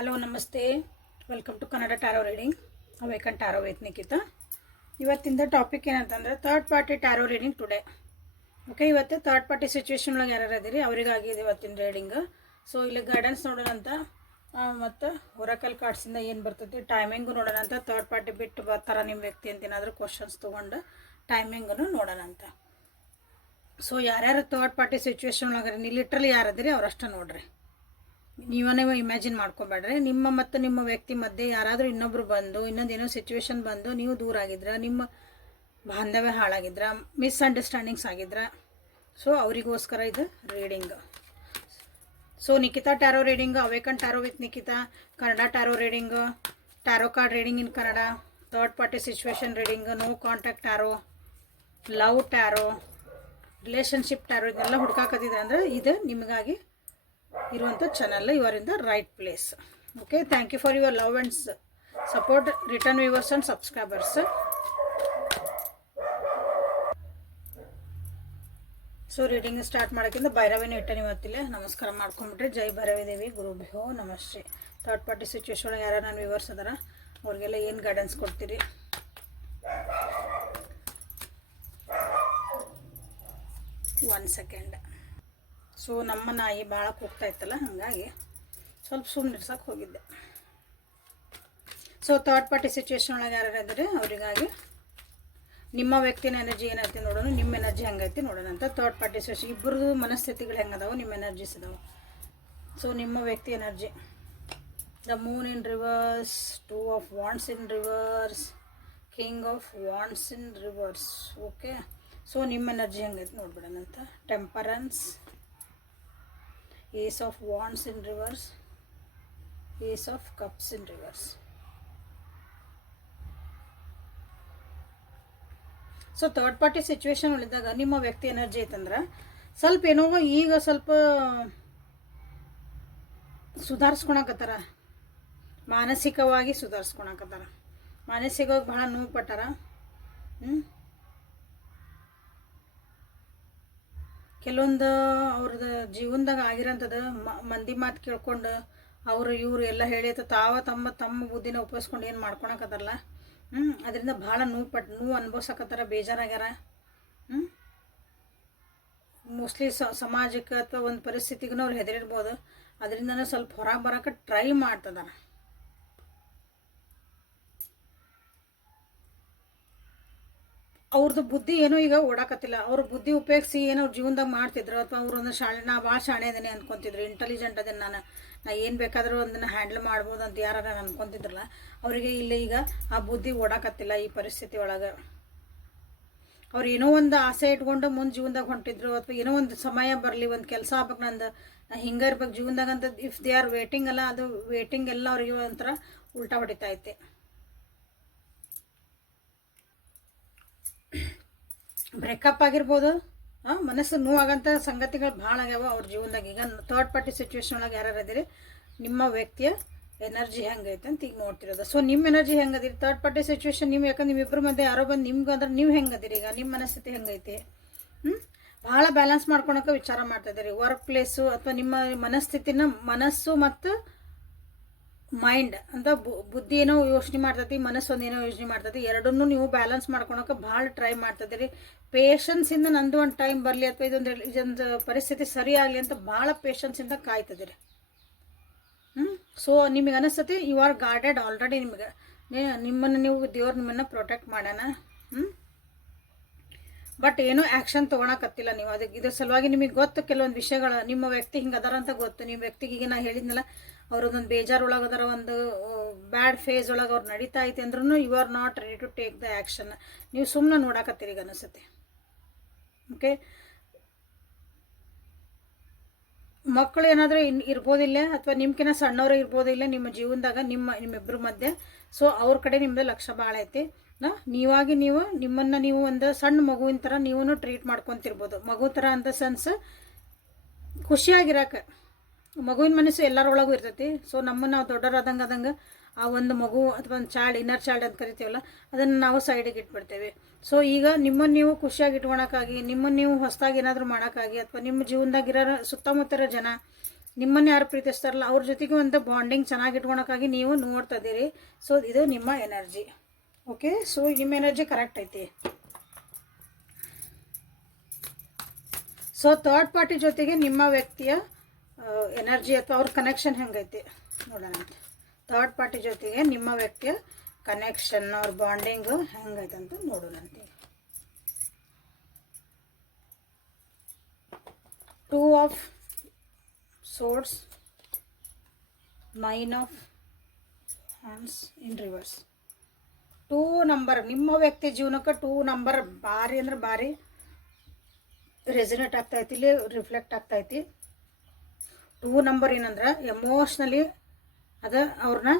Hello, ನಮಸ್ತೆ. Welcome to Kannada tarot reading awaken tarot with Nikhita. ಇವತ್ತಿಂದ topic ಏನಂತಂದ್ರೆ third party tarot reading today okay ಇವತ್ತು third party situation ಒಳಗೆ ಯಾರು ಇದ್ದೀರಿ ಅವರಿಗಾಗಿದೆ ಇವತ್ತಿನ ರೀಡಿಂಗ್ ಸೊ ಇಲ್ಲಿ ಗೈಡೆನ್ಸ್ ನೋಡೋಣಂತ ಮತ್ತು ಹೊರಕಲ್ ಕಾರ್ಡ್ಸಿಂದ ಏನು ಬರ್ತೈತಿ? ಟೈಮಿಂಗು ನೋಡೋಣಂತ ಥರ್ಡ್ ಪಾರ್ಟಿ ಬಿಟ್ಟು ಬರ್ತಾರ ನಿಮ್ಮ ವ್ಯಕ್ತಿ ಅಂತ ಏನಾದರೂ ಕ್ವಶನ್ಸ್ ತೊಗೊಂಡು ಟೈಮಿಂಗನ್ನು ನೋಡೋಣಂತ. ಸೊ ಯಾರ್ಯಾರು ಥರ್ಡ್ ಪಾರ್ಟಿ ಸಿಚುವೇಶನ್ ಒಳಗೆ ನೀವು ಲಿಟ್ರಲಿ ಯಾರದಿರಿ ಅವರಷ್ಟೇ ನೋಡ್ರಿ. ನೀವೇ ಇಮ್ಯಾಜಿನ್ ಮಾಡ್ಕೊಬೇಡ್ರಿ. ನಿಮ್ಮ ಮತ್ತು ನಿಮ್ಮ ವ್ಯಕ್ತಿ ಮಧ್ಯೆ ಯಾರಾದರೂ ಇನ್ನೊಬ್ರು ಬಂದು ಇನ್ನೊಂದೇನೋ ಸಿಚುವೇಶನ್ ಬಂದು ನೀವು ದೂರ ಆಗಿದ್ರ, ನಿಮ್ಮ ಬಾಂಧವ್ಯ ಹಾಳಾಗಿದ್ರ ಮಿಸ್ಅಂಡರ್ಸ್ಟ್ಯಾಂಡಿಂಗ್ಸ್ ಆಗಿದ್ರ ಸೊ ಅವರಿಗೋಸ್ಕರ ಇದು reading so Nikhita tarot reading awaken tarot with Nikhita Kannada tarot reading tarot card reading in Kannada third party situation reading no contact tarot love tarot relationship tarot ಇದನ್ನೆಲ್ಲ ಹುಡ್ಕಾಕತ್ತಿದ್ರೆ ಅಂದರೆ ಇದು ನಿಮಗಾಗಿ ಇರುವಂಥ channel the right place okay thank you for your love and support return viewers and subscribers so reading start ಮಾಡೋಕ್ಕಿಂತ ಭೈರವಿನ ಇಟ್ಟನೆ ಇವತ್ತಿಲ್ಲ ನಮಸ್ಕಾರ ಮಾಡ್ಕೊಂಬಿಟ್ರೆ ಜೈ ಭೈರವಿ ದೇವಿ, ಗುರುಭ್ಯೋ ನಮಸ್ತೆ. ಥರ್ಡ್ ಪಾರ್ಟಿ ಸಿಚುವೇಶನ್ ಒಳಗೆ ಯಾರು ನನ್ನ ವ್ಯೂವರ್ಸ್ ಅದಾರ, ಅವ್ರಿಗೆಲ್ಲ ಏನು ಗೈಡೆನ್ಸ್ ಕೊಡ್ತೀರಿ? ಒನ್ ಸೆಕೆಂಡ್ ಸೊ ನಮ್ಮ ನಾಯಿ ಭಾಳ ಕೂಗ್ತಾ ಇತ್ತಲ್ಲ, ಹಾಗಾಗಿ ಸ್ವಲ್ಪ ಸುಮ್ಮನೆ ಇರ್ಸಕ್ಕೆ ಹೋಗಿದ್ದೆ. ಸೊ ಥರ್ಡ್ ಪಾರ್ಟಿ ಸಿಚುವೇಶನ್ ಒಳಗೆ ಯಾರು ಅವರಿಗಾಗಿ ನಿಮ್ಮ ವ್ಯಕ್ತಿನ ಎನರ್ಜಿ ಏನೈತಿ ನೋಡೋಣ, ನಿಮ್ಮ ಎನರ್ಜಿ ಹೆಂಗೈತಿ ನೋಡೋಣ ಅಂತ ಥರ್ಡ್ ಪಾರ್ಟಿ ಸಿಚುವೇಶನ್ ಇಬ್ಬರದು ಮನಸ್ಥಿತಿಗಳು ಹೆಂಗದಾವೆ, ನಿಮ್ಮ ಎನರ್ಜಿಸ್ ಇದಾವೆ ಸೊ ನಿಮ್ಮ ವ್ಯಕ್ತಿ energy the moon in reverse two of wands in reverse king of wands in reverse okay so ನಿಮ್ಮ ಎನರ್ಜಿ ಹೆಂಗೈತೆ ನೋಡ್ಬಿಡೋಣ ಅಂತ. Temperance ace of wands in reverse. Ace of cups in reverse. So third party situation ಉಳಿದಾಗ ನಿಮ್ಮ ವ್ಯಕ್ತಿ energy ಐತಂದ್ರೆ ಸ್ವಲ್ಪ ಏನೋ ಈಗ ಸ್ವಲ್ಪ ಸುಧಾರಿಸ್ಕೊಳಕತ್ತಾರ. ಮಾನಸಿಕವಾಗಿ ಸುಧಾರಿಸ್ಕೊಳಕತ್ತಾರ. ಮಾನಸಿಕವಾಗಿ ಬಹಳ ನೋವು ಪಟ್ಟಾರ. ಹ್ಞೂ ಕೆಲವೊಂದು ಅವ್ರದ್ದು ಜೀವನದಾಗ ಆಗಿರೋಂಥದ್ದು ಮಂದಿ ಮಾತು ಕೇಳ್ಕೊಂಡು ಅವರು ಇವರು ಎಲ್ಲ ಹೇಳಿತ್ತು ತಾವ ತಮ್ಮ ತಮ್ಮ ಬುದ್ಧಿನ ಉಪಯೋಗಿಸ್ಕೊಂಡು ಏನು ಮಾಡ್ಕೊಳಕತ್ತಾರಲ್ಲ? ಹ್ಞೂ ಅದರಿಂದ ಭಾಳ ನೋವು ಪಟ್ಟು ನೋವು ಅನುಭವಿಸಕತ್ತಾರ, ಬೇಜಾರಾಗ್ಯಾರ. ಹ್ಞೂ ಮೋಸ್ಟ್ಲಿ ಸಮಾಜಕ್ಕೆ ಅಥವಾ ಒಂದು ಪರಿಸ್ಥಿತಿಗೂ ಅವ್ರು ಹೆದರಿರ್ಬೋದು. ಅದರಿಂದನೂ ಸ್ವಲ್ಪ ಹೊರಗೆ ಬರೋಕೆ ಟ್ರೈ ಮಾಡ್ತದಾರ. ಅವ್ರದ್ದು ಬುದ್ಧಿ ಏನೋ ಈಗ ಓಡಾಕತ್ತಿಲ್ಲ. ಅವ್ರ ಬುದ್ಧಿ ಉಪಯೋಗಿಸಿ ಏನೋ ಜೀವನದಾಗ ಮಾಡ್ತಿದ್ರು. ಅಥವಾ ಅವ್ರು ಒಂದು ಶಾಣೆ ನಾ ಭಾಳ ಶಾಣೆ ಅದೇನೆ ಅನ್ಕೊಂತಿದ್ರು. ಇಂಟೆಲಿಜೆಂಟ್ ಅದನ್ನ ನಾನು. ನಾ ಏನು ಬೇಕಾದರೂ ಅದನ್ನು ಹ್ಯಾಂಡಲ್ ಮಾಡ್ಬೋದು ಅಂತ ಯಾರು ಅನ್ಕೊಂತಿದ್ರಲ್ಲ, ಅವರಿಗೆ ಇಲ್ಲಿ ಈಗ ಆ ಬುದ್ಧಿ ಓಡಾಕತ್ತಿಲ್ಲ ಈ ಪರಿಸ್ಥಿತಿ ಒಳಗೆ. ಅವ್ರು ಏನೋ ಒಂದು ಆಸೆ ಇಟ್ಕೊಂಡು ಮುಂದೆ ಜೀವನದಾಗ ಹೊಂಟಿದ್ರು. ಅಥವಾ ಏನೋ ಒಂದು ಸಮಯ ಬರಲಿ, ಒಂದು ಕೆಲಸ ಆಗ್ಬೇಕು ನಂದು. ಹಿಂಗೆ ಇರ್ಬೇಕು ಜೀವನದಾಗ ಅಂತ ಇಫ್ ದೇ ಆರ್ ವೇಟಿಂಗ್ ಅಲ್ಲ, ಅದು ವೇಟಿಂಗ್ ಎಲ್ಲ ಅವ್ರಿಗೆ ಒಂಥರ ಉಲ್ಟಾ ಹೊಡಿತಾ ಬ್ರೇಕಪ್ ಆಗಿರ್ಬೋದು ಮನಸ್ಸು ನೋವಾಗಂಥ ಸಂಗತಿಗಳು ಭಾಳ ಆಗ್ಯಾವ ಅವ್ರ ಜೀವನದಾಗ. ಈಗ ಥರ್ಡ್ ಪಾರ್ಟಿ ಸಿಚುವೇಶನ್ ಒಳಗೆ ಯಾರು ಇದ್ದೀರಿ? ನಿಮ್ಮ ವ್ಯಕ್ತಿಯ ಎನರ್ಜಿ ಹೆಂಗೈತೆ ಅಂತ ಈಗ ನೋಡ್ತಿರೋದು. ಸೊ ನಿಮ್ಮ ಎನರ್ಜಿ ಹೆಂಗದಿರಿ? ಥರ್ಡ್ ಪಾರ್ಟಿ ಸಿಚುವೇಶನ್ ನೀವು, ಯಾಕಂದ್ರೆ ನಿಮ್ಮಿಬ್ಬರ ಮಧ್ಯೆ ಯಾರೋ ಬಂದು ನಿಮ್ಗೆ ಅಂದ್ರೆ ನೀವು ಹೆಂಗದಿರಿ? ಈಗ ನಿಮ್ಮ ಮನಸ್ಥಿತಿ ಹೆಂಗೈತಿ? ಹ್ಞೂ ಭಾಳ ಬ್ಯಾಲೆನ್ಸ್ ಮಾಡ್ಕೊಳಕ್ಕೆ ವಿಚಾರ ಮಾಡ್ತಾ ಇದ್ದೀರಿ. ವರ್ಕ್ ಪ್ಲೇಸು ಅಥವಾ ನಿಮ್ಮ ಮನಸ್ಥಿತಿನ ಮನಸ್ಸು ಮತ್ತು ಮೈಂಡ್ ಅಂತ ಬುದ್ಧಿ ಏನೋ ಯೋಚನೆ ಮಾಡ್ತೈತಿ ಮನಸ್ಸು ಏನೋ ಯೋಚನೆ ಮಾಡ್ತೈತಿ, ಎರಡನ್ನೂ ನೀವು ಬ್ಯಾಲೆನ್ಸ್ ಮಾಡ್ಕೊಳಕ್ಕೆ ಭಾಳ ಟ್ರೈ ಮಾಡ್ತಿದ್ದೀರಿ ಪೇಷನ್ಸಿಂದ ನಂದು ಒಂದು ಟೈಮ್ ಬರಲಿ ಅಥವಾ ಇದೊಂದು ಇದೊಂದು ಪರಿಸ್ಥಿತಿ ಸರಿ ಅಂತ ಭಾಳ ಪೇಷನ್ಸಿಂದ ರೀ ಹ್ಞೂ ಸೊ ನಿಮಗೆ ಅನಿಸ್ತತಿ ಯು ಆರ್ ಗಾರ್ಡೆಡ್ ಆಲ್ರೆಡಿ ನಿಮಗೆ. ನಿಮ್ಮನ್ನು ನೀವು, ದೇವ್ರು ನಿಮ್ಮನ್ನು ಪ್ರೊಟೆಕ್ಟ್ ಮಾಡೋಣ. ಹ್ಞೂ ಬಟ್ ಏನೋ ಆ್ಯಕ್ಷನ್ ತೊಗೊಳಕತ್ತಿಲ್ಲ ನೀವು. ಅದಕ್ಕೆ ಇದ್ರ ಸಲುವಾಗಿ ನಿಮಗೆ ಗೊತ್ತು, ಕೆಲವೊಂದು ವಿಷಯಗಳು ನಿಮ್ಮ ವ್ಯಕ್ತಿ ಹಿಂಗೆ ಅದಾರ ಅಂತ ಗೊತ್ತು. ನಿಮ್ಮ ವ್ಯಕ್ತಿಗೆ ಈಗ ನಾ ಹೇಳಿದ್ನಲ್ಲ ಅವ್ರದ್ದೊಂದು ಬೇಜಾರು ಅದರ ಒಂದು ಬ್ಯಾಡ್ ಫೇಸ್ ಒಳಗೆ ಅವ್ರು ನಡೀತಾ ಐತೆ ಅಂದ್ರೂ you are not ready to take the action ನೀವು ಸುಮ್ಮನೆ ನೋಡಾಕತ್ತೀರಿ ಈಗ ಅನಿಸುತ್ತೆ. ಓಕೆ ಮಕ್ಕಳು ಏನಾದರೂ ಇನ್, ಇರ್ಬೋದಿಲ್ಲ? ಅಥವಾ ನಿಮ್ಕಿನ್ನ ಸಣ್ಣವ್ರು ಇರ್ಬೋದಿಲ್ಲ ನಿಮ್ಮ ಜೀವನದಾಗ, ನಿಮ್ಮ ನಿಮ್ಮಿಬ್ಬರ ಮಧ್ಯೆ? ಸೊ ಅವ್ರ ಕಡೆ ನಿಮ್ಮದು ಲಕ್ಷ್ಯ ಭಾಳ ಐತಿ. ನಾ, ನೀವಾಗಿ ನೀವು, ನಿಮ್ಮನ್ನು ನೀವು ಒಂದು ಸಣ್ಣ ಮಗುವಿನ ಥರ ನೀವು ಟ್ರೀಟ್ ಮಾಡ್ಕೊತಿರ್ಬೋದು. ಮಗು ಥರ ಅಂತ ಸೆನ್ಸ್ ಖುಷಿಯಾಗಿರಕ್ಕೆ ಮಗುವಿನ ಮನಸ್ಸು ಎಲ್ಲರೊಳಗೂ ಇರ್ತೈತಿ. ಸೊ ನಮ್ಮನ್ನು ನಾವು ದೊಡ್ಡರಾದಂಗೆ ಆದಂಗೆ ಆ ಒಂದು ಮಗು ಅಥವಾ ಒಂದು ಚಾಲ್ಡ್ ಇನ್ನರ್ ಚಾಲ್ಡ್ ಅಂತ ಕರಿತೀವಲ್ಲ, ಅದನ್ನು ನಾವು ಸೈಡಿಗೆ ಇಟ್ಬಿಡ್ತೇವೆ. ಸೊ ಈಗ ನಿಮ್ಮನ್ನು ನೀವು ಖುಷಿಯಾಗಿ ಇಟ್ಕೊಳಕ್ಕಾಗಿ ನಿಮ್ಮನ್ನು ನೀವು ಹೊಸದಾಗಿ ಏನಾದರೂ ಮಾಡೋಕ್ಕಾಗಿ, ಅಥವಾ ನಿಮ್ಮ ಜೀವನದಾಗಿರೋ ಸುತ್ತಮುತ್ತರ ಜನ ನಿಮ್ಮನ್ನು ಯಾರು ಪ್ರೀತಿಸ್ತಾರಲ್ಲ, ಅವ್ರ ಜೊತೆಗೆ ಒಂದು ಬಾಂಡಿಂಗ್ ಚೆನ್ನಾಗಿ ಇಟ್ಕೊಳಕ್ಕಾಗಿ ನೀವು ನೋಡ್ತಾ ಇದ್ದೀರಿ. ಸೊ ಇದು ನಿಮ್ಮ ಎನರ್ಜಿ ಓಕೆ ಸೊ ನಿಮ್ಮ ಎನರ್ಜಿ ಕರೆಕ್ಟ್ ಐತಿ. ಸೊ ಥರ್ಡ್ ಪಾರ್ಟಿ ಜೊತೆಗೆ ನಿಮ್ಮ ವ್ಯಕ್ತಿಯ ಎನರ್ಜಿ ಅಥವಾ ಅವ್ರ ಕನೆಕ್ಷನ್ ಹೆಂಗೈತಿ ನೋಡೋಣ ಥರ್ಡ್ ಪಾರ್ಟಿ ಜೊತೆಗೆ ನಿಮ್ಮ ವ್ಯಕ್ತಿಯ ಕನೆಕ್ಷನ್ ಅವ್ರ ಬಾಂಡಿಂಗು ಹೆಂಗೈತೆ ಅಂತ ನೋಡೋಣಂತೆ two of swords nine of wands in reverse two number ನಿಮ್ಮ ವ್ಯಕ್ತಿ ಜೀವನಕ್ಕೆ ಟೂ ನಂಬರ್ ಭಾರಿ ಅಂದ್ರೆ ಭಾರಿ ರೆಸಿನೇಟ್ ಆಗ್ತೈತಿ ಇಲ್ಲಿ ರಿಫ್ಲೆಕ್ಟ್ ಆಗ್ತೈತಿ ಟೂ ನಂಬರ್ ಏನಂದ್ರೆ ಎಮೋಷ್ನಲಿ ಅದು ಅವ್ರನ್ನ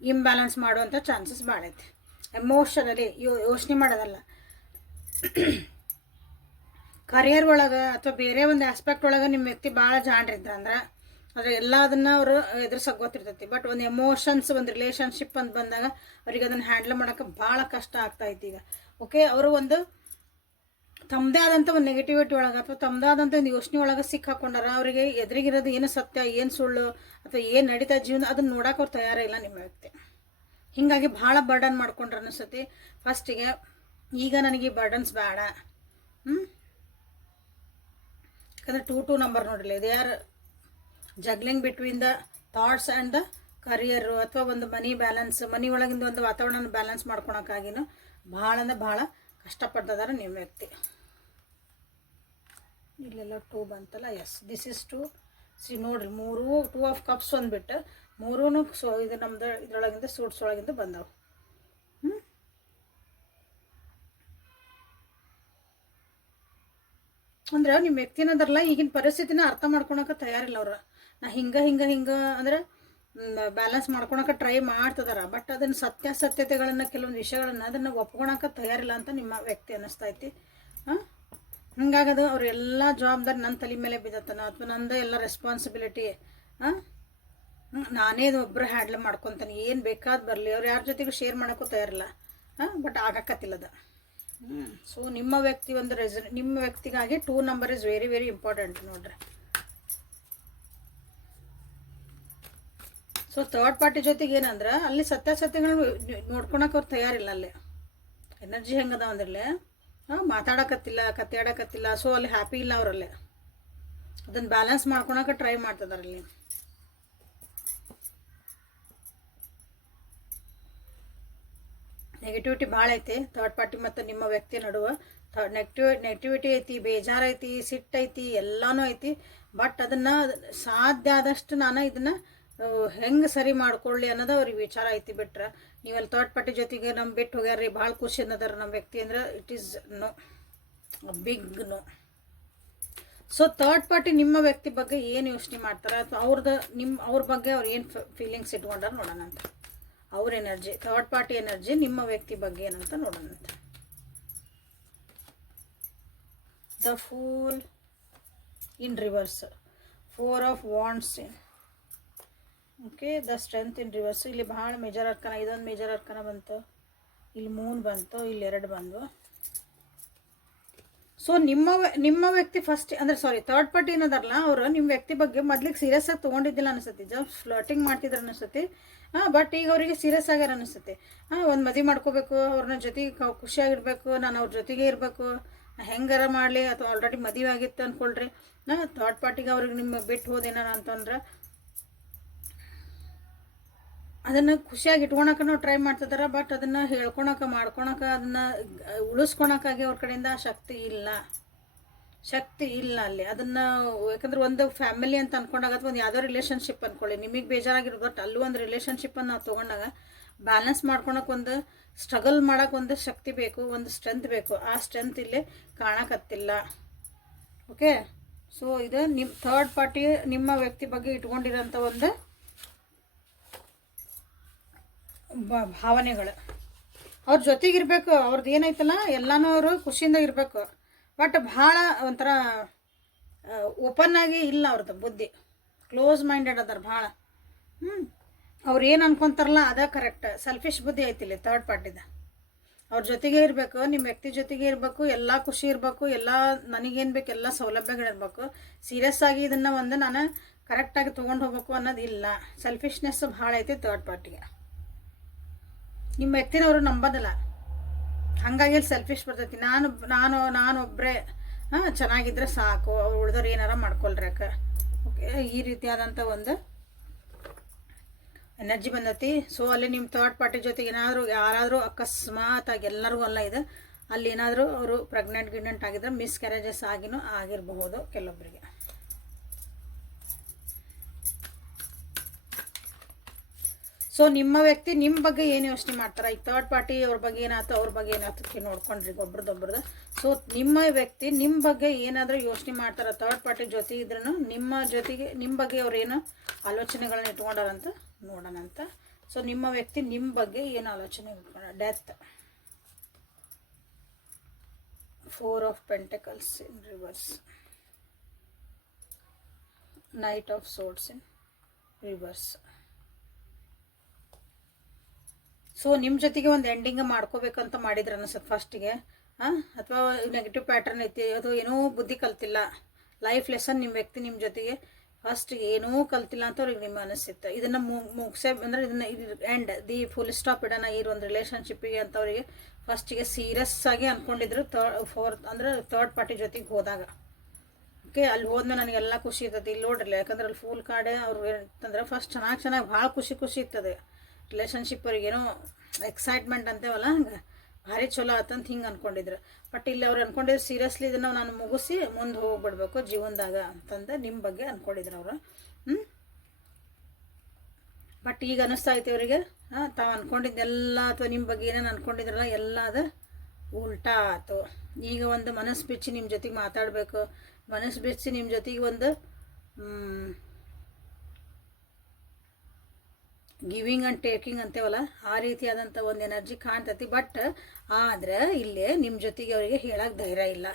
ಇಂಬ್ಯಾಲೆನ್ಸ್ ಮಾಡುವಂಥ ಚಾನ್ಸಸ್ ಭಾಳ ಐತಿ ಎಮೋಷನಲಿ ಯೋಚನೆ ಮಾಡೋದಲ್ಲ. ಕರಿಯರ್ ಒಳಗೆ ಅಥವಾ ಬೇರೆ ಒಂದು ಆಸ್ಪೆಕ್ಟ್ ಒಳಗೆ ನಿಮ್ಮ ವ್ಯಕ್ತಿ ಭಾಳ ಅಂದ್ರೆ ಆದರೆ ಎಲ್ಲ ಅದನ್ನು ಅವರು ಎದುರ್ಸಕ್ಕೆ ಗೊತ್ತಿರ್ತೈತಿ. ಬಟ್ ಒಂದು ಎಮೋಷನ್ಸ್ ಒಂದು ರಿಲೇಷನ್ಶಿಪ್ ಅಂತ ಬಂದಾಗ ಅವ್ರಿಗೆ ಅದನ್ನು ಹ್ಯಾಂಡಲ್ ಮಾಡೋಕ್ಕೆ ಭಾಳ ಕಷ್ಟ ಆಗ್ತಾಯಿತ್ತು ಈಗ. ಓಕೆ ಅವರು ಒಂದು ತಮ್ಮದೇ ಆದಂಥ ಒಂದು ನೆಗೆಟಿವಿಟಿ ಒಳಗೆ ಅಥವಾ ತಮ್ಮದೇ ಆದಂಥ ಒಂದು ಯೋಚನೆ ಒಳಗೆ ಸಿಕ್ಕಾಕೊಂಡಾರ ಅವರಿಗೆ ಎದುರಿಗಿರೋದು ಏನು ಸತ್ಯ, ಏನು ಸುಳ್ಳು ಅಥವಾ ಏನು ನಡೀತಾ ಜೀವನ ಅದನ್ನ ನೋಡಕ್ಕೆ ಅವ್ರು ತಯಾರಿಲ್ಲ ನಿಮ್ಮ ವ್ಯಕ್ತಿ. ಹೀಗಾಗಿ ಭಾಳ ಬರ್ಡನ್ ಮಾಡ್ಕೊಂಡ್ರೆ ಅನಿಸ್ತತಿ. ಫಸ್ಟಿಗೆ ಈಗ ನನಗೆ ಈ ಬರ್ಡನ್ಸ್ ಬೇಡ. ಹ್ಞೂ ಯಾಕಂದರೆ ಟೂ ಟೂ ನಂಬರ್ ನೋಡಿಲ್ಲ ಇದು are juggling between the thoughts and the career ಅಥವಾ ಒಂದು ಮನಿ ಬ್ಯಾಲೆನ್ಸ್ ಮನಿ ಒಳಗಿಂದ ಒಂದು ವಾತಾವರಣ ಬ್ಯಾಲೆನ್ಸ್ ಮಾಡ್ಕೊಳಕ್ಕಾಗಿನೂ ಭಾಳ ಅಂದ್ರೆ ಭಾಳ ಕಷ್ಟಪಡ್ತಿದ್ದಾರೆ ನಿಮ್ಮ ವ್ಯಕ್ತಿ. ಇಲ್ಲೆಲ್ಲ ಟೂ ಬಂತಲ್ಲ yes this is two see ನೋಡ್ರಿ, ಮೂರು ಟೂ ಆಫ್ ಕಪ್ಸ್ ಒಂದ್ಬಿಟ್ಟು ಮೂರೂ ಸೊ ಇದು ನಮ್ದು ಇದ್ರೊಳಗಿಂದ ಸೂಟ್ಸ್ ಒಳಗಿಂದ ಬಂದವು. ಹ್ಞೂ ಅಂದ್ರೆ ನಿಮ್ಮ ವ್ಯಕ್ತಿನದ್ರಲ್ಲ ಈಗಿನ ಪರಿಸ್ಥಿತಿನ ಅರ್ಥ ಮಾಡ್ಕೊಳಕ್ಕೆ ತಯಾರಿಲ್ಲ ಅವ್ರು. ನಾ ಹಿಂಗೆ ಹಿಂಗೆ ಹಿಂಗೆ, ಅಂದ್ರೆ ಬ್ಯಾಲೆನ್ಸ್ ಮಾಡ್ಕೊಳಕ್ಕೆ ಟ್ರೈ ಮಾಡ್ತದಾರ. ಬಟ್ ಅದನ್ನು ಸತ್ಯಾಸತ್ಯತೆಗಳನ್ನು, ಕೆಲವೊಂದು ವಿಷಯಗಳನ್ನು ಅದನ್ನು ಒಪ್ಕೊಳಕ್ಕೆ ತಯಾರಿಲ್ಲ ಅಂತ ನಿಮ್ಮ ವ್ಯಕ್ತಿ ಅನ್ನಿಸ್ತೈತಿ ಹಾಂ? ಹಿಂಗಾಗದು ಅವ್ರ ಎಲ್ಲ ಜವಾಬ್ದಾರಿ ನನ್ನ ತಲೆ ಮೇಲೆ ಬಿದ್ದತ್ತನ ಅಥವಾ ನಂದೇ ಎಲ್ಲ ರೆಸ್ಪಾನ್ಸಿಬಿಲಿಟಿ ನಾನೇ ಒಬ್ಬರು ಹ್ಯಾಂಡ್ಲ್ ಮಾಡ್ಕೊತಾನೆ, ಏನು ಬೇಕಾದ ಬರಲಿ, ಅವ್ರು ಯಾರ ಜೊತೆಗೂ ಶೇರ್ ಮಾಡೋಕ್ಕೂ ತಯಾರಿಲ್ಲ ಹಾಂ ಬಟ್ ಆಗಕ್ಕತ್ತಿಲ್ಲದ ಹ್ಞೂ ಸೊ ನಿಮ್ಮ ವ್ಯಕ್ತಿ ಒಂದು ರೆಸ ನಿಮ್ಮ ವ್ಯಕ್ತಿಗಾಗಿ two number is very very important ನೋಡ್ರಿ. ಸೊ ಥರ್ಡ್ ಪಾರ್ಟಿ ಜೊತೆಗೆ ಏನಂದ್ರೆ, ಅಲ್ಲಿ ಸತ್ಯಾಸತ್ಯಗಳು ನೋಡ್ಕೊಳಕ್ಕೆ ಅವ್ರು ತಯಾರಿಲ್ಲ ಅಲ್ಲಿ. ಎನರ್ಜಿ ಹೆಂಗದ ಅಂದ್ರಲ್ಲೇ ಮಾತಾಡಕತ್ತಿಲ್ಲ ಕತ್ತಾಡಕತ್ತಿಲ್ಲ ಸೊ ಅಲ್ಲಿ ಹ್ಯಾಪಿ ಇಲ್ಲ ಅವರಲ್ಲೇ. ಅದನ್ನು ಬ್ಯಾಲೆನ್ಸ್ ಮಾಡ್ಕೊಳಕ್ಕೆ ಟ್ರೈ ಮಾಡ್ತದಾರಲ್ಲಿ ನೆಗೆಟಿವಿಟಿ ಭಾಳ ಐತಿ ಥರ್ಡ್ ಪಾರ್ಟಿ ಮತ್ತು ನಿಮ್ಮ ವ್ಯಕ್ತಿ ನಡುವೆ. ಥರ್ಡ್ ನೆಗೆಟಿವ್ ನೆಗೆಟಿವಿಟಿ ಐತಿ, ಬೇಜಾರು ಐತಿ ಸಿಟ್ಟೈತಿ ಎಲ್ಲನೂ ಐತಿ. ಬಟ್ ಅದನ್ನು ಸಾಧ್ಯ ಆದಷ್ಟು ನಾನು ಇದನ್ನು ಹೆಂಗೆ ಸರಿ ಮಾಡ್ಕೊಳ್ಳಿ ಅನ್ನೋದು ಅವ್ರಿಗೆ ವಿಚಾರ ಐತಿ ಬಿಟ್ರೆ. ನೀವಲ್ಲಿ ಥರ್ಡ್ ಪಾರ್ಟಿ ಜೊತೆಗೆ ನಮ್ಮ ಬಿಟ್ಟು ಹೋಗ್ಯಾರ್ರಿ, ಭಾಳ ಖುಷಿ ಅನ್ನೋದಾರ ನಮ್ಮ ವ್ಯಕ್ತಿ ಅಂದ್ರೆ it is no big no so third party ನಿಮ್ಮ ವ್ಯಕ್ತಿ ಬಗ್ಗೆ ಏನು ಯೋಚನೆ ಮಾಡ್ತಾರೆ? ಅಥವಾ ಅವ್ರದ್ದು ನಿಮ್ಮ ಅವ್ರ ಬಗ್ಗೆ ಅವ್ರು ಏನು ಫೀಲಿಂಗ್ಸ್ ಇಟ್ಕೊಂಡಾರ ನೋಡೋಣ ಅಂತ. ಅವ್ರ ಎನರ್ಜಿ ಥರ್ಡ್ ಪಾರ್ಟಿ ಎನರ್ಜಿ ನಿಮ್ಮ ವ್ಯಕ್ತಿ ಬಗ್ಗೆ ಏನಂತ ನೋಡೋಣ ಅಂತ. The fool in reverse four of wands in okay, the strength in reverse. ಇಲ್ಲಿ ಭಾಳ ಮೇಜರ್ ಅರ್ಕನ, ಇದೊಂದು ಮೇಜರ್ ಅರ್ಕನ ಬಂತು. ಇಲ್ಲಿ ಮೂನ್ ಬಂತು, ಇಲ್ಲಿ ಎರಡು ಬಂದು ಸೊ ನಿಮ್ಮ ನಿಮ್ಮ ವ್ಯಕ್ತಿ ಫಸ್ಟ್ ಅಂದರೆ ಸಾರಿ ಥರ್ಡ್ ಪಾರ್ಟಿ ಏನದಾರಲ್ಲ, ಅವರು ನಿಮ್ಮ ವ್ಯಕ್ತಿ ಬಗ್ಗೆ ಮೊದ್ಲಿಗೆ ಸೀರಿಯಸ್ ಆಗಿ ತೊಗೊಂಡಿದ್ದಿಲ್ಲ ಅನಿಸುತ್ತೆ. ಜಸ್ಟ್ ಫ್ಲೋಟಿಂಗ್ ಮಾಡ್ತಿದ್ರು ಅನಿಸುತ್ತೆ. ಹಾಂ ಬಟ್ ಈಗ ಅವರಿಗೆ ಸೀರಿಯಸ್ ಆಗ್ಯಾರ ಅನಿಸುತ್ತೆ. ಹಾಂ, ಒಂದು ಮದುವೆ ಮಾಡ್ಕೋಬೇಕು, ಅವ್ರನ್ನ ಜೊತೆಗೆ ಖುಷಿಯಾಗಿರ್ಬೇಕು, ನಾನು ಅವ್ರ ಜೊತೆಗೆ ಇರಬೇಕು. ಹೆಂಗಾರ ಮಾಡಲಿ, ಅಥವಾ ಆಲ್ರೆಡಿ ಮದುವೆ ಆಗಿತ್ತು ಅಂದ್ಕೊಳ್ರಿ ಹಾಂ ಥರ್ಡ್ ಪಾರ್ಟಿಗೆ ಅವ್ರಿಗೆ ನಿಮ್ಮ ಬಿಟ್ಟು ಹೋದೇನಾರ ಅಂತಂದ್ರೆ ಅದನ್ನು ಖುಷಿಯಾಗಿ ಇಟ್ಕೊಳಕ್ಕೆ ಟ್ರೈ ಮಾಡ್ತಿದ್ದಾರೆ ಬಟ್ ಅದನ್ನು ಹೇಳ್ಕೊಳಕ್ಕೆ ಮಾಡ್ಕೊಳಕ್ಕೆ ಅದನ್ನು ಉಳಿಸ್ಕೊಳಕ್ಕಾಗಿ ಅವ್ರ ಕಡೆಯಿಂದ ಶಕ್ತಿ ಇಲ್ಲ. ಶಕ್ತಿ ಇಲ್ಲ ಅಲ್ಲಿ. ಅದನ್ನು, ಯಾಕಂದ್ರೆ ಒಂದು ಫ್ಯಾಮಿಲಿ ಅಂತ ಅನ್ಕೊಂಡಾಗ ಅಥವಾ ಒಂದು ಯಾವುದೋ ರಿಲೇಷನ್ಶಿಪ್ ಅಂದ್ಕೊಳ್ಳಿ ನಿಮಗೆ ಬೇಜಾರಾಗಿರೋದು ಬಟ್ ಅಲ್ಲೂ ಒಂದು ರಿಲೇಷನ್ಶಿಪ್ಪನ್ನು ನಾವು ತೊಗೊಂಡಾಗ ಬ್ಯಾಲೆನ್ಸ್ ಮಾಡ್ಕೊಳಕ್ಕೆ ಒಂದು ಸ್ಟ್ರಗಲ್ ಮಾಡೋಕೆ ಒಂದು ಶಕ್ತಿ ಬೇಕು, ಒಂದು ಸ್ಟ್ರೆಂತ್ ಬೇಕು. ಆ ಸ್ಟ್ರೆಂತ್ ಇಲ್ಲಿ ಕಾಣಕತ್ತಿಲ್ಲ. ಓಕೆ ಸೊ ಇದು ನಿಮ್ಮ ಥರ್ಡ್ ಪಾರ್ಟಿ ನಿಮ್ಮ ವ್ಯಕ್ತಿ ಬಗ್ಗೆ ಇಟ್ಕೊಂಡಿರೋಂಥ ಒಂದು ಬ- ಭಾವನೆಗಳು. ಅವ್ರ ಜೊತೆಗಿರ್ಬೇಕು ಅವ್ರದ್ದು ಏನೈತಲ್ಲ ಎಲ್ಲನೂ ಅವರು ಖುಷಿಯಿಂದ ಇರಬೇಕು. ಬಟ್ ಭಾಳ ಒಂಥರ ಓಪನ್ ಆಗಿ ಇಲ್ಲ ಅವ್ರದ್ದು ಬುದ್ಧಿ. ಕ್ಲೋಸ್ ಮೈಂಡೆಡ್ ಅದಾರ ಭಾಳ. ಹ್ಞೂ ಅವ್ರು ಏನು ಅನ್ಕೊಂತಾರಲ್ಲ, ಅದ ಕರೆಕ್ಟ್ ಸೆಲ್ಫಿಶ್ ಬುದ್ಧಿ ಐತಿಲ್ಲಿ ಥರ್ಡ್ ಪಾರ್ಟಿದ ಅವ್ರ ಜೊತೆಗೆ ಇರಬೇಕು ನಿಮ್ಮ ವ್ಯಕ್ತಿ ಜೊತೆಗೆ ಇರಬೇಕು, ಎಲ್ಲ ಖುಷಿ ಇರಬೇಕು, ಎಲ್ಲ ನನಗೇನು ಬೇಕು, ಎಲ್ಲ ಸೌಲಭ್ಯಗಳಿರ್ಬೇಕು ಸೀರಿಯಸ್ ಆಗಿ ಇದನ್ನು ಒಂದು ನಾನು ಕರೆಕ್ಟಾಗಿ ತೊಗೊಂಡು ಹೋಗ್ಬೇಕು ಅನ್ನೋದು ಇಲ್ಲ. ಸೆಲ್ಫಿಶ್ನೆಸ್ ಭಾಳ ಐತಿ ಥರ್ಡ್ ಪಾರ್ಟಿಗೆ ನಿಮ್ಮ ಎತ್ತಿನವರು ನಂಬೋದಲ್ಲ. ಹಂಗಾಗಿ ಅಲ್ಲಿ ಸೆಲ್ಫಿಶ್ ಬರ್ತೈತಿ. ನಾನು ನಾನು ನಾನೊಬ್ಬರೇ ಹಾಂ, ಚೆನ್ನಾಗಿದ್ರೆ ಸಾಕು. ಅವ್ರು ಉಳ್ದವ್ರು ಏನಾರ ಮಾಡ್ಕೊಳ್ರಕ್ಕ ಓಕೆ ಈ ರೀತಿಯಾದಂಥ ಒಂದು ಎನರ್ಜಿ ಬಂದೈತಿ. ಸೊ ಅಲ್ಲಿ ನಿಮ್ಮ ಥರ್ಡ್ ಪಾರ್ಟಿ ಜೊತೆ ಏನಾದರೂ, ಯಾರಾದರೂ ಅಕಸ್ಮಾತ್ ಆಗಿ ಎಲ್ಲರಿಗೂ ಅಲ್ಲ ಇದೆ, ಅಲ್ಲಿ ಏನಾದರೂ ಅವರು ಪ್ರೆಗ್ನೆಂಟ್ ಗಿಗ್ನೆಂಟ್ ಆಗಿದ್ರೆ ಮಿಸ್ ಕ್ಯಾರೇಜಸ್ ಆಗಿನೂ ಆಗಿರಬಹುದು ಕೆಲವೊಬ್ಬರಿಗೆ ಸೊ ನಿಮ್ಮ ವ್ಯಕ್ತಿ ನಿಮ್ಮ ಬಗ್ಗೆ ಏನು ಯೋಚನೆ ಮಾಡ್ತಾರೆ? ಈ ಥರ್ಡ್ ಪಾರ್ಟಿ ಅವ್ರ ಬಗ್ಗೆ ಏನಾಯ್ತು, ಅವ್ರ ಬಗ್ಗೆ ಏನಾಯ್ತು ನೋಡ್ಕೊಂಡ್ರಿ ಒಬ್ರದೊಬ್ರದ್ದು ಸೊ ನಿಮ್ಮ ವ್ಯಕ್ತಿ ನಿಮ್ಮ ಬಗ್ಗೆ ಏನಾದರೂ ಯೋಚನೆ ಮಾಡ್ತಾರೆ ಥರ್ಡ್ ಪಾರ್ಟಿ ಜೊತೆ ಇದ್ರೂ ನಿಮ್ಮ ಜೊತೆಗೆ, ನಿಮ್ಮ ಬಗ್ಗೆ ಅವ್ರು ಏನು ಆಲೋಚನೆಗಳನ್ನ ಇಟ್ಕೊಂಡಾರಂತ ನೋಡೋಣ ಅಂತ. ಸೊ ನಿಮ್ಮ ವ್ಯಕ್ತಿ ನಿಮ್ಮ ಬಗ್ಗೆ ಏನು ಆಲೋಚನೆ ಇಟ್ಕೊಂಡ death four of pentacles in reverse knight of swords in reverse so ನಿಮ್ಮ ಜೊತೆಗೆ ಒಂದು ಎಂಡಿಂಗ್ ಮಾಡ್ಕೋಬೇಕಂತ ಮಾಡಿದ್ರು ಅನ್ಸುತ್ತೆ ಫಸ್ಟಿಗೆ ಹಾಂ ಅಥವಾ ನೆಗೆಟಿವ್ ಪ್ಯಾಟರ್ನ್ ಐತಿ, ಅದು ಏನೂ ಬುದ್ಧಿ ಕಲ್ತಿಲ್ಲ. ಲೈಫ್ ಲೆಸನ್ ನಿಮ್ಮ ವ್ಯಕ್ತಿ ನಿಮ್ಮ ಜೊತೆಗೆ ಫಸ್ಟ್ ಏನೂ ಕಲ್ತಿಲ್ಲ ಅಂತ ಅವ್ರಿಗೆ ನಿಮ್ಮ ಅನಿಸುತ್ತೆ. ಇದನ್ನು ಮುಗಿಸೇ, ಅಂದರೆ ಇದನ್ನು ಇದು ಎಂಡ್ ದಿ ಫುಲ್ ಸ್ಟಾಪ್ ಇಡೋಣ, ಈ ಒಂದು ರಿಲೇಷನ್ಶಿಪ್ಪಿಗೆ ಅಂತ ಅವರಿಗೆ ಫಸ್ಟಿಗೆ ಸೀರಿಯಸ್ ಆಗಿ ಅಂದ್ಕೊಂಡಿದ್ರು ತರ್ಡ್ ಫೋರ್ತ್ ಅಂದರೆ ಥರ್ಡ್ ಪಾರ್ಟಿ ಜೊತೆಗೆ ಹೋದಾಗ. ಓಕೆ ಅಲ್ಲಿ ಹೋದ್ಮೇಲೆ ನನಗೆಲ್ಲ ಖುಷಿ ಇರ್ತದೆ ಇಲ್ಲಿ ನೋಡ್ರಲ್ಲ, ಯಾಕಂದ್ರೆ ಅಲ್ಲಿ ಫುಲ್ ಕಾಡೆ ಅವ್ರು ಏನಂತಂದ್ರೆ ಫಸ್ಟ್ ಚೆನ್ನಾಗಿ ಚೆನ್ನಾಗಿ ಭಾಳ ಖುಷಿ ಖುಷಿ ಇರ್ತದೆ. ರಿಲೇಷನ್ಶಿಪ್ ಅವ್ರಿಗೇನೋ ಎಕ್ಸೈಟ್ಮೆಂಟ್ ಅಂತೇವಲ್ಲ, ಹಂಗೆ ಭಾರಿ ಚಲೋ ಆತಂತ ಹಿಂಗೆ ಅನ್ಕೊಂಡಿದ್ರು. ಬಟ್ ಇಲ್ಲಿ ಅವ್ರು ಅನ್ಕೊಂಡಿದ್ರು ಸೀರಿಯಸ್ಲಿ ಇದನ್ನು ನಾನು ಮುಗಿಸಿ ಮುಂದೆ ಹೋಗ್ಬಿಡ್ಬೇಕು ಜೀವನದಾಗ ಅಂತಂದು ನಿಮ್ಮ ಬಗ್ಗೆ ಅಂದ್ಕೊಂಡಿದ್ರು ಅವರು. ಹ್ಞೂ ಬಟ್ ಈಗ ಅನ್ನಿಸ್ತಾ ಐತೆ ಅವರಿಗೆ ಹಾಂ, ತಾವು ಅಂದ್ಕೊಂಡಿದ್ದೆಲ್ಲ ಅಥವಾ ನಿಮ್ಮ ಬಗ್ಗೆ ಏನೇನು ಅಂದ್ಕೊಂಡಿದ್ರಲ್ಲ ಎಲ್ಲ ಅದು ಉಲ್ಟಾ ಆಯ್ತು ಈಗ ಒಂದು ಮನಸ್ಸು ಬಿಚ್ಚಿ ನಿಮ್ಮ ಜೊತೆಗೆ ಮಾತಾಡಬೇಕು, ಮನಸ್ಸು ಬಿಚ್ಚಿ ನಿಮ್ಮ ಜೊತೆಗೆ ಒಂದು ಗಿವಿಂಗ್ ಆ್ಯಂಡ್ ಟೇಕಿಂಗ್ ಅಂತೇವಲ್ಲ, ಆ ರೀತಿಯಾದಂಥ ಒಂದು ಎನರ್ಜಿ ಕಾಣ್ತೈತಿ. ಬಟ್ ಆದರೆ ಇಲ್ಲೇ ನಿಮ್ಮ ಜೊತೆಗೆ ಅವರಿಗೆ ಹೇಳಕ್ಕೆ ಧೈರ್ಯ ಇಲ್ಲ.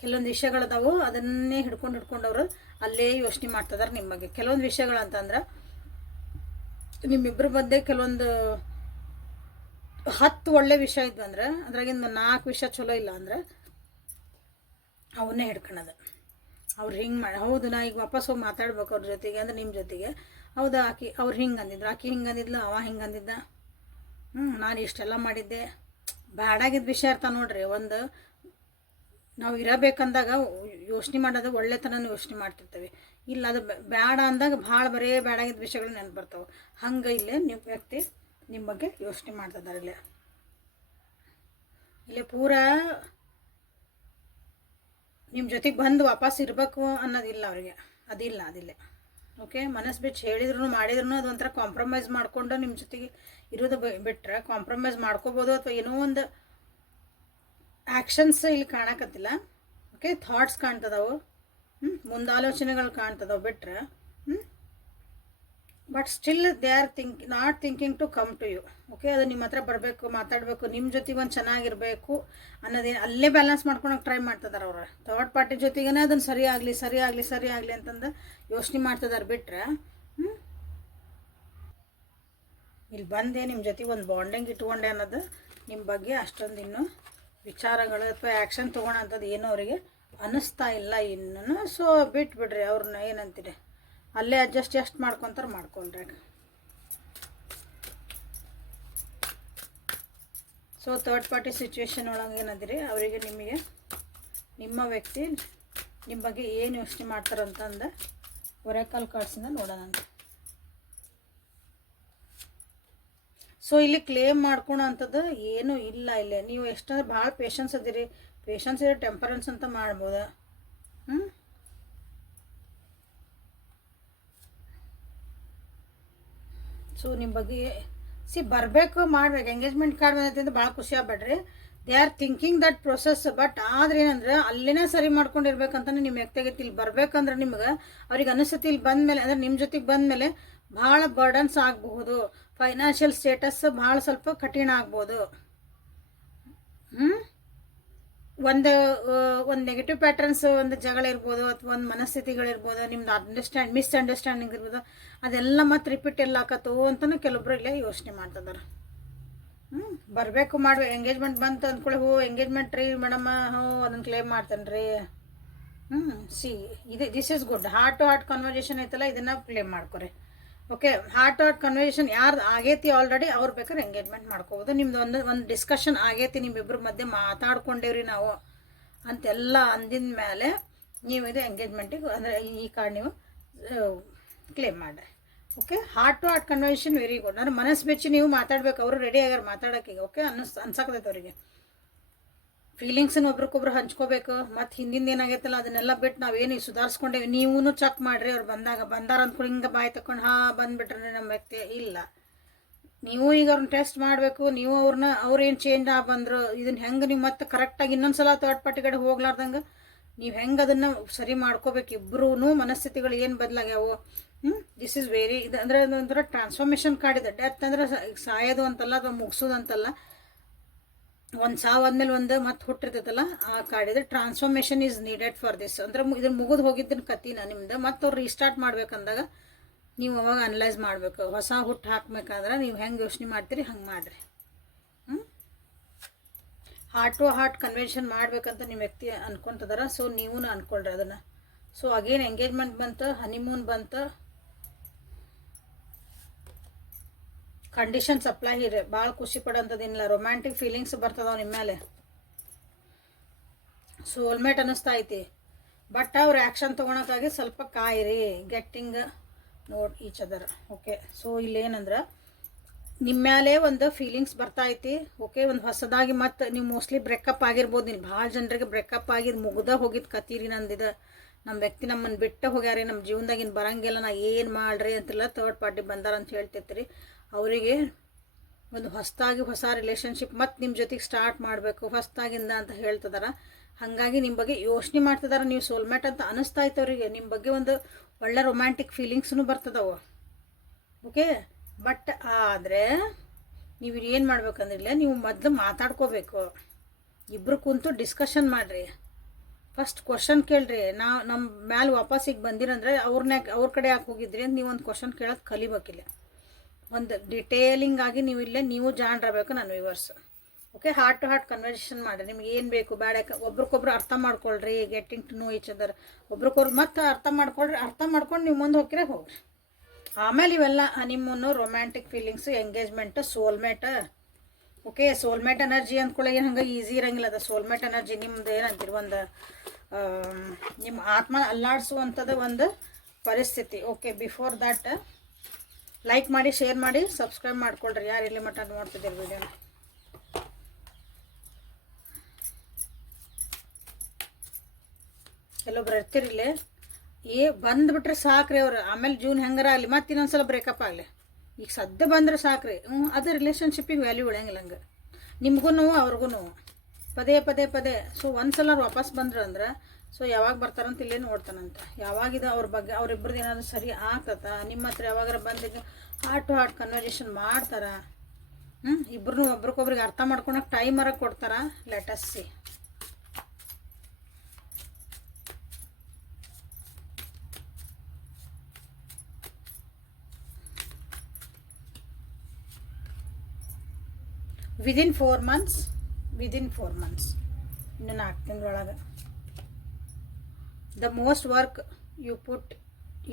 ಕೆಲವೊಂದು ವಿಷಯಗಳದಾವು ಅದನ್ನೇ ಹಿಡ್ಕೊಂಡು ಹಿಡ್ಕೊಂಡು ಅಲ್ಲೇ ಯೋಚನೆ ಮಾಡ್ತಿದಾರೆ ನಿಮ್ಮ ಬಗ್ಗೆ. ಕೆಲವೊಂದು ವಿಷಯಗಳಂತಂದ್ರೆ ನಿಮ್ಮಿಬ್ಬರ ಮಧ್ಯೆ ಕೆಲವೊಂದು ಹತ್ತು ಒಳ್ಳೆ ವಿಷಯ ಇದ್ವು ಅಂದ್ರೆ, ಅದ್ರಾಗಿಂದ ನಾಲ್ಕು ವಿಷಯ ಚಲೋ ಇಲ್ಲ ಅಂದ್ರೆ, ಅವನ್ನೇ ಹಿಡ್ಕೊಳೋದು ಅವ್ರು ಹಿಂಗೆ ಮಾಡಿ, ಹೌದು ನಾ ಈಗ ವಾಪಸ್ ಹೋಗಿ ಮಾತಾಡ್ಬೇಕು ಅವ್ರ ಜೊತೆಗೆ ಅಂದ್ರೆ ನಿಮ್ಮ ಜೊತೆಗೆ. ಹೌದಾ, ಆಕೆ? ಅವ್ರು ಹಿಂಗೆ ಅಂದಿದ್ರು. ಆಕೆ ಹಿಂಗೆ ಅಂದಿದ್ಲು, ಅವ ಹಿಂಗೆ ಅಂದಿದ್ದ. ಹ್ಞೂ ನಾನು ಇಷ್ಟೆಲ್ಲ ಮಾಡಿದ್ದೆ. ಬ್ಯಾಡಾಗಿದ್ದ ವಿಷಯ ಇರ್ತಾವೆ ನೋಡ್ರಿ, ಒಂದು ನಾವು ಇರಬೇಕಂದಾಗ ಯೋಚನೆ ಮಾಡೋದು ಒಳ್ಳೆತನ ಯೋಚನೆ ಮಾಡ್ತಿರ್ತೇವೆ. ಇಲ್ಲ, ಅದು ಬೇಡ ಅಂದಾಗ ಭಾಳ ಬರೇ ಬೇಡಾಗಿದ್ದ ವಿಷಯಗಳು ನೆನಪು ಬರ್ತಾವೆ ಹಂಗೆ ಇಲ್ಲೇ ನಿಮ್ಮ ವ್ಯಕ್ತಿ ನಿಮ್ಮ ಬಗ್ಗೆ ಯೋಚನೆ ಮಾಡ್ತಿದ್ದಾರೆ ಇಲ್ಲೇ. ಇಲ್ಲೇ ಪೂರ ನಿಮ್ಮ ಜೊತೆಗೆ ಬಂದು ವಾಪಸ್ ಇರಬೇಕು ಅನ್ನೋದಿಲ್ಲ ಅವರಿಗೆ. ಅದಿಲ್ಲ ಅದಿಲ್ಲ. ಓಕೆ ಮನಸ್ಸು ಬಿಟ್ಟು ಹೇಳಿದ್ರು ಮಾಡಿದ್ರು ಅದೊಂಥರ ಕಾಂಪ್ರಮೈಸ್ ಮಾಡಿಕೊಂಡು ನಿಮ್ಮ ಜೊತೆಗೆ ಇರೋದು ಬಿಟ್ರೆ ಕಾಂಪ್ರಮೈಸ್ ಮಾಡ್ಕೋಬೋದು ಅಥವಾ ಏನೋ ಒಂದು ಆ್ಯಕ್ಷನ್ಸ್ ಇಲ್ಲಿ ಕಾಣಕತ್ತಿಲ್ಲ. Okay thoughts ಕಾಣ್ತದವು. ಮುಂದಾಲೋಚನೆಗಳು ಕಾಣ್ತದವು ಬಿಟ್ರೆ. But still they are think not thinking to come to you okay ಅದು ನಿಮ್ಮ ಹತ್ರ ಬರಬೇಕು, ಮಾತಾಡಬೇಕು ನಿಮ್ಮ ಜೊತೆಗೆ ಒಂದು ಚೆನ್ನಾಗಿರಬೇಕು ಅನ್ನೋದೇನು ಅಲ್ಲೇ ಬ್ಯಾಲೆನ್ಸ್ ಮಾಡ್ಕೊಳಕ್ಕೆ ಟ್ರೈ ಮಾಡ್ತಿದ್ದಾರೆ ಅವ್ರು. ಥರ್ಡ್ ಪಾರ್ಟಿ ಜೊತೆಗೇ ಅದನ್ನು ಸರಿ ಆಗಲಿ ಸರಿ ಆಗಲಿ ಸರಿ ಆಗಲಿ ಅಂತಂದು ಯೋಚನೆ ಮಾಡ್ತಿದ್ದಾರೆ ಬಿಟ್ಟರೆ ಇಲ್ಲಿ ಬಂದೆ ನಿಮ್ಮ ಜೊತೆಗೆ ಒಂದು ಬಾಂಡಿಂಗ್ ಇಟ್ಕೊಂಡೆ ಅನ್ನೋದು ನಿಮ್ಮ ಬಗ್ಗೆ ಅಷ್ಟೊಂದು ಇನ್ನೂ ವಿಚಾರಗಳು ಅಥವಾ ಆ್ಯಕ್ಷನ್ ತೊಗೊಳೋಂಥದ್ದು ಏನೂ ಅವರಿಗೆ ಅನ್ನಿಸ್ತಾ ಇಲ್ಲ ಇನ್ನೂ ಸೊ ಬಿಟ್ಬಿಡ್ರಿ ಅವ್ರನ್ನ ಏನಂತೀರಿ? ಅಲ್ಲೇ ಅಡ್ಜಸ್ಟ್ ಎಷ್ಟು ಮಾಡ್ಕೊತಾರೆ ಮಾಡ್ಕೊಳ್ರಿ. ಸೊ ಥರ್ಡ್ ಪಾರ್ಟಿ ಸಿಚುವೇಶನ್ ಒಳಗೆ ಏನಾದ್ರಿ? ಅವರಿಗೆ ನಿಮಗೆ, ನಿಮ್ಮ ವ್ಯಕ್ತಿ ನಿಮ್ಮ ಬಗ್ಗೆ ಏನು ಯೋಚನೆ ಮಾಡ್ತಾರಂತಂದು ಒರೆಕಾಲ್ ಕಾರ್ಡ್ಸಿಂದ ನೋಡೋಣ ಸೊ ಇಲ್ಲಿ ಕ್ಲೇಮ್ ಮಾಡ್ಕೊಳೋ ಅಂಥದ್ದು ಏನೂ ಇಲ್ಲ ಇಲ್ಲಿ. ನೀವು ಎಷ್ಟಂದ್ರೆ ಭಾಳ ಪೇಷನ್ಸ್ ಅದಿರಿ. ಪೇಷನ್ಸ್ ಇರೋ ಟೆಂಪರೆನ್ಸ್ ಅಂತ ಮಾಡ್ಬೋದಾ. ಹ್ಞೂ ಸೊ ನಿಮ್ಮ ಬಗ್ಗೆ ಸಿ ಬರಬೇಕು ಮಾಡ್ಬೇಕು ಎಂಗೇಜ್ಮೆಂಟ್ ಕಾರ್ಡ್ ಬಂದೈತೆ ಅಂತ ಭಾಳ ಖುಷಿ ಆಗ್ಬೇಡ್ರಿ. They are thinking that process but ಆದ್ರೆ ಏನಂದ್ರೆ ಅಲ್ಲಿನೇ ಸರಿ ಮಾಡ್ಕೊಂಡಿರ್ಬೇಕಂತಾನೆ ನಿಮ್ಮ ವ್ಯಕ್ತಿಗೈತಿ ಇಲ್ಲಿ ಬರ್ಬೇಕಂದ್ರೆ ನಿಮ್ಗೆ ಅವ್ರಿಗೆ ಅನಿಸುತ್ತೆ ಇಲ್ಲಿ ಬಂದಮೇಲೆ, ಅಂದ್ರೆ ನಿಮ್ಮ ಜೊತೆಗೆ ಬಂದಮೇಲೆ ಭಾಳ ಬರ್ಡನ್ಸ್ ಆಗಬಹುದು. ಫೈನಾನ್ಷಿಯಲ್ ಸ್ಟೇಟಸ್ ಭಾಳ ಸ್ವಲ್ಪ ಕಠಿಣ ಆಗ್ಬೋದು. ಹ್ಞೂ ಒಂದು ಒಂದು ನೆಗೆಟಿವ್ ಪ್ಯಾಟರ್ನ್ಸ್ ಒಂದು ಜಗಳ ಇರ್ಬೋದು, ಅಥವಾ ಒಂದು ಮನಸ್ಥಿತಿಗಳಿರ್ಬೋದು ನಿಮ್ದು ಅಂಡರ್ಸ್ಟ್ಯಾಂಡ್ ಮಿಸ್ಅಂಡರ್ಸ್ಟ್ಯಾಂಡಿಂಗ್ ಇರ್ಬೋದು, ಅದೆಲ್ಲ ಮತ್ತೆ ರಿಪೀಟ್ ಎಲ್ಲ ಆಕತ್ತೋ ಅಂತಲೂ ಕೆಲವೊಬ್ರು ಇಲ್ಲೇ ಯೋಚನೆ ಮಾಡ್ತಿದ್ದಾರೆ ಹ್ಞೂ ಬರಬೇಕು ಮಾಡಿ ಎಂಗೇಜ್ಮೆಂಟ್ ಬಂತು ಅಂದ್ಕೊಳ್ಳಿ ಹೋ ಎಂಗೇಜ್ಮೆಂಟ್ ರೀ ಮೇಡಮ್ ಹ್ಞೂ ಅದನ್ನು ಕ್ಲೇಮ್ ಮಾಡ್ತೇನೆ ರೀ. ಹ್ಞೂ ಸಿ ಇದು this is good heart to heart conversation ಐತಲ್ಲ, ಇದನ್ನು ಕ್ಲೇಮ್ ಮಾಡ್ಕೊರಿ. Okay heart to heart conversation ಯಾರ್ದು ಆಗೈತಿ ಆಲ್ರೆಡಿ ಅವ್ರು ಬೇಕಾದ್ರೆ ಎಂಗೇಜ್ಮೆಂಟ್ ಮಾಡ್ಕೋಬೋದು. ನಿಮ್ದು ಒಂದು ಒಂದು ಡಿಸ್ಕಷನ್ ಆಗೈತಿ ನಿಮ್ಮಿಬ್ಬರ ಮಧ್ಯೆ ಮಾತಾಡ್ಕೊಂಡೇವ್ರಿ ನಾವು ಅಂತೆಲ್ಲ ಅಂದಿದ ಮೇಲೆ ನೀವು ಇದು ಎಂಗೇಜ್ಮೆಂಟಿಗೆ ಅಂದರೆ ಈ ಕಾರ್ಡ್ ನೀವು ಕ್ಲೇಮ್ ಮಾಡಿರಿ. Okay heart to heart conversation very good ಅಂದ್ರೆ ಮನಸ್ಸು ಬೆಚ್ಚಿ ನೀವು ಮಾತಾಡ್ಬೇಕು, ಅವರು ರೆಡಿ ಆಗ್ಯಾರ ಮಾತಾಡೋಕ್ಕೆ ಓಕೆ ಅನ್ನಿಸ್, ಅನ್ಸಕತೈತೆ ಅವರಿಗೆ. ಫೀಲಿಂಗ್ಸನ್ನ ಒಬ್ರಿಗೊಬ್ರು ಹಂಚ್ಕೋಬೇಕು, ಮತ್ತು ಹಿಂದಿಂದ ಏನಾಗೈತಲ್ಲ ಅದನ್ನೆಲ್ಲ ಬಿಟ್ಟು ನಾವೇನು ಸುಧಾರಿಸ್ಕೊಂಡೇವಿ ನೀವೂ ಚೆಕ್ ಮಾಡಿರಿ ಅವ್ರು ಬಂದಾಗ. ಬಂದಾರ ಅಂದ್ಕೊಂಡು ಹಿಂಗೆ ಬಾಯ್ ತಕೊಂಡು, ಹಾಂ ಬಂದುಬಿಟ್ರಿ ನಮ್ಮ ವ್ಯಕ್ತಿ ಇಲ್ಲ. ನೀವು ಈಗ ಅವ್ರನ್ನ ಟೆಸ್ಟ್ ಮಾಡಬೇಕು, ನೀವು ಅವ್ರನ್ನ ಅವ್ರೇನು ಚೇಂಜ್ ಆಗಿ ಬಂದರು ಇದನ್ನ ಹೆಂಗೆ ನೀವು ಮತ್ತೆ ಕರೆಕ್ಟಾಗಿ ಇನ್ನೊಂದು ಸಲ ತರ್ಡ್ ಪಾರ್ಟಿ ಕಡೆ ಹೋಗ್ಲಾರ್ದಂಗೆ ನೀವು ಹೆಂಗೆ ಅದನ್ನು ಸರಿ ಮಾಡ್ಕೋಬೇಕು ಇಬ್ಬರೂ ಮನಸ್ಥಿತಿಗಳು ಏನು ಬದಲಾಗ್ಯಾವು? ಹ್ಞೂ ದಿಸ್ ಇಸ್ ವೆರಿ ಇದು ಅಂದರೆ ಅದೊಂಥರ ಟ್ರಾನ್ಸ್ಫಾರ್ಮೇಷನ್ ಕಾರ್ಡ್ ಡೆತ್ ಅಂದ್ರೆ ಸಾಯೋದು ಅಂತಲ್ಲ ಅಥವಾ ಮುಗಿಸೋದು ಅಂತಲ್ಲ. ಒಂದು ಸಾವು ಆದ್ಮೇಲೆ ಒಂದು ಮತ್ತೆ ಹುಟ್ಟಿರ್ತೈತಲ್ಲ, ಆ ಇದೆ transformation is needed for this ಅಂದ್ರೆ ಇದ್ರ ಮುಗಿದು ಹೋಗಿದ್ದನ್ನ ಕತ್ತಿನ ನಿಮ್ದು, ಮತ್ತೆ ಅವ್ರು ರೀಸ್ಟಾರ್ಟ್ ಮಾಡ್ಬೇಕಂದಾಗ ನೀವು ಅವಾಗ ಅನಲೈಸ್ ಮಾಡಬೇಕು. ಹೊಸ ಹುಟ್ಟು ಹಾಕ್ಬೇಕಾದ್ರೆ ನೀವು ಹೆಂಗೆ ಯೋಚನೆ ಮಾಡ್ತೀರಿ, ಹಂಗೆ ಮಾಡಿರಿ. ಹಾರ್ಟ್ ಟು ಹಾರ್ಟ್ ಕನ್ವೆನ್ಷನ್ ಮಾಡ್ಬೇಕಂತ ನಿಮ್ಮ ವ್ಯಕ್ತಿ ಅನ್ಕೊಂತದಾರ ಸೊ ನೀವು ಅನ್ಕೊಳ್ರಿ ಅದನ್ನು. ಸೊ ಅಗೇನ್ ಎಂಗೇಜ್ಮೆಂಟ್ ಬಂತು ಹನಿಮೂನ್ ಬಂತು ಕಂಡೀಷನ್ಸ್ ಸಪ್ಲೈ ಇರ ಭಾಳ ಖುಷಿ ಪಡೋಂಥದ್ದೇನಿಲ್ಲ ರೊಮ್ಯಾಂಟಿಕ್ ಫೀಲಿಂಗ್ಸ್ ಬರ್ತದಾವ ನಿಮ್ಮ ಮೇಲೆ. ಸೋಲ್ಮೇಟ್ ಅನ್ನಿಸ್ತಾ ಐತಿ. ಬಟ್ ಅವ್ರು ಆ್ಯಕ್ಷನ್ ತೊಗೊಳಕ್ಕಾಗಿ ಸ್ವಲ್ಪ ಕಾಯಿರಿ. Getting nod each other okay so ಇಲ್ಲೇನಂದ್ರೆ ನಿಮ್ಮ ಮೇಲೆ ಒಂದು ಫೀಲಿಂಗ್ಸ್ ಬರ್ತಾ ಐತಿ. ಓಕೆ ಒಂದು ಹೊಸದಾಗಿ ಮತ್ತು ನೀವು ಮೋಸ್ಟ್ಲಿ ಬ್ರೇಕಪ್ ಆಗಿರ್ಬೋದು. ನೀವು ಭಾಳ ಜನರಿಗೆ ಬ್ರೇಕಪ್ ಆಗಿದ್ದು ಮುಗ್ದ ಹೋಗಿದ್ದು ಕತೀರಿ ನಂದಿದ. ನಮ್ಮ ವ್ಯಕ್ತಿ ನಮ್ಮನ್ನು ಬಿಟ್ಟು ಹೋಗ್ಯಾರಿ. ನಮ್ಮ ಜೀವನದಾಗಿನ ಬರಂಗಿಲ್ಲ. ನಾ ಏನು ಮಾಡ್ರಿ ಅಂತಿಲ್ಲ ತರ್ಡ್ ಪಾರ್ಟಿ ಬಂದಾರ ಅಂತ ಹೇಳ್ತಿರ್ತೀರಿ. ಅವರಿಗೆ ಒಂದು ಹೊಸದಾಗಿ ಹೊಸ ರಿಲೇಷನ್ಶಿಪ್ ಮತ್ತು ನಿಮ್ಮ ಜೊತೆಗೆ ಸ್ಟಾರ್ಟ್ ಮಾಡಬೇಕು, ಹೊಸದಾಗಿಂದ ಅಂತ ಹೇಳ್ತಿದಾರ. ಹಾಗಾಗಿ ನಿಮ್ಮ ಬಗ್ಗೆ ಯೋಚನೆ ಮಾಡ್ತಿದಾರ ನೀವು ಸೋಲ್ಮೇಟ್ ಅಂತ ಅನಿಸ್ತಾ ಇತ್ತು ಅವರಿಗೆ. ನಿಮ್ಮ ಬಗ್ಗೆ ಒಂದು ಒಳ್ಳೆ ರೊಮ್ಯಾಂಟಿಕ್ ಫೀಲಿಂಗ್ಸ್ನು ಬರ್ತದವು. ಓಕೆ ಬಟ್ ಆದರೆ ನೀವು ಏನು ಮಾಡ್ಬೇಕಂದ್ರಿಲ್ಲ, ನೀವು ಮೊದಲು ಮಾತಾಡ್ಕೋಬೇಕು. ಇಬ್ಬರು ಕುಂತು ಡಿಸ್ಕಷನ್ ಮಾಡಿರಿ. ಫಸ್ಟ್ ಕ್ವಶನ್ ಕೇಳ್ರಿ. ನಾ ನಮ್ಮ ಮ್ಯಾಲೆ ವಾಪಸ್ಸಿಗೆ ಬಂದಿರಂದ್ರೆ ಅವ್ರನ್ನ ಅವ್ರ ಕಡೆ ಯಾಕೆ ಹೋಗಿದ್ರಿ ಅಂತ ನೀವು ಒಂದು ಕ್ವಶನ್ ಕೇಳೋದು ಕಲಿಬೇಕಿಲ್ಲ. ಒಂದು ಡಿಟೇಲಿಂಗ್ ಆಗಿ ನೀವು ಇಲ್ಲೇ ನೀವು ಜಾಣ್ರಬೇಕು ನಾನು viewers okay heart to heart conversation ಮಾಡಿ ನಿಮ್ಗೆ ಏನು ಬೇಕು? ಬೇಡ ಒಬ್ರಿಗೊಬ್ರು ಅರ್ಥ ಮಾಡ್ಕೊಳ್ರಿ getting to know each other ಒಬ್ರಿಗೊಬ್ರು ಮತ್ತೆ ಅರ್ಥ ಮಾಡ್ಕೊಳ್ರಿ, ಅರ್ಥ ಮಾಡ್ಕೊಂಡು ನೀವು ಮುಂದೆ ಹೋಗಿರೇ ಹೋಗ್ರಿ. ಆಮೇಲೆ ಇವೆಲ್ಲ ನಿಮ್ಮನ್ನು romantic feelings engagement soulmate okay soulmate energy ಅಂದ್ಕೊಳ್ಳಿ ಏನು ಹಂಗೆ ಈಸಿ ಇರಂಗಿಲ್ಲ ಅದು. ಸೋಲ್ಮೇಟ್ ಎನರ್ಜಿ ನಿಮ್ದು ಏನಂತೀರಿ, ಒಂದು ನಿಮ್ಮ ಆತ್ಮ ಅಲ್ಲಾಡಿಸುವಂಥದ್ದು ಒಂದು ಪರಿಸ್ಥಿತಿ. ಓಕೆ ಬಿಫೋರ್ ದಟ್ ಲೈಕ್ ಮಾಡಿ ಶೇರ್ ಮಾಡಿ ಸಬ್ಸ್ಕ್ರೈಬ್ ಮಾಡ್ಕೊಳ್ರಿ. ಯಾರು ಇಲ್ಲಿ ಮಟ್ಟ ನೋಡ್ತಿದ್ದೀರಿ ವಿಡಿಯೋನ ಕೆಲವೊಬ್ರು ಇಲ್ಲಿ? ಏ, ಬಂದ್ಬಿಟ್ರೆ ಸಾಕ್ರಿ ಅವ್ರು. ಆಮೇಲೆ ಜೂನ್ ಹೆಂಗಾರ ಆಗಲಿ ಮತ್ತೆ ಇನ್ನೊಂದ್ಸಲ ಬ್ರೇಕಪ್ ಆಗಲಿ. ಈಗ ಸದ್ಯ ಬಂದ್ರೆ ಸಾಕ್ರಿ. ಹ್ಞೂ ಅದು ರಿಲೇಷನ್ಶಿಪ್ಪಿಗೆ ವ್ಯಾಲ್ಯೂ ಉಳಿಯಂಗಿಲ್ಲ ಹಂಗೆ. ನಿಮಗೂ ನೋವು, ಅವ್ರಿಗೂ ನೋವು. ಪದೇ ಪದೇ ಪದೇ. ಸೊ ಒಂದ್ಸಲ ವಾಪಸ್ ಬಂದ್ರು ಅಂದ್ರೆ ಸೊ ಯಾವಾಗ ಬರ್ತಾರಂತ ಇಲ್ಲೇ ನೋಡ್ತಾನಂತ. ಯಾವಾಗಿದ ಅವ್ರ ಬಗ್ಗೆ ಅವ್ರಿಬ್ರದ್ದು ಏನಾದರೂ ಸರಿ ಆಗ್ತದ? ನಿಮ್ಮ ಹತ್ರ ಯಾವಾಗಾರ ಬಂದಿದ್ದು ಹಾರ್ಟ್ ಟು ಹಾರ್ಟ್ ಕನ್ವರ್ಸೇಷನ್ ಮಾಡ್ತಾರ? ಹ್ಞೂ ಇಬ್ರು ಒಬ್ರಿಗೊಬ್ರಿಗೆ ಅರ್ಥ ಮಾಡ್ಕೊಳಕ್ಕೆ ಟೈಮರ ಕೊಡ್ತಾರ? See within four months within four months ಇನ್ನು ನಾಲ್ಕು ತಿಂಗಳೊಳಗೆ. The most work you put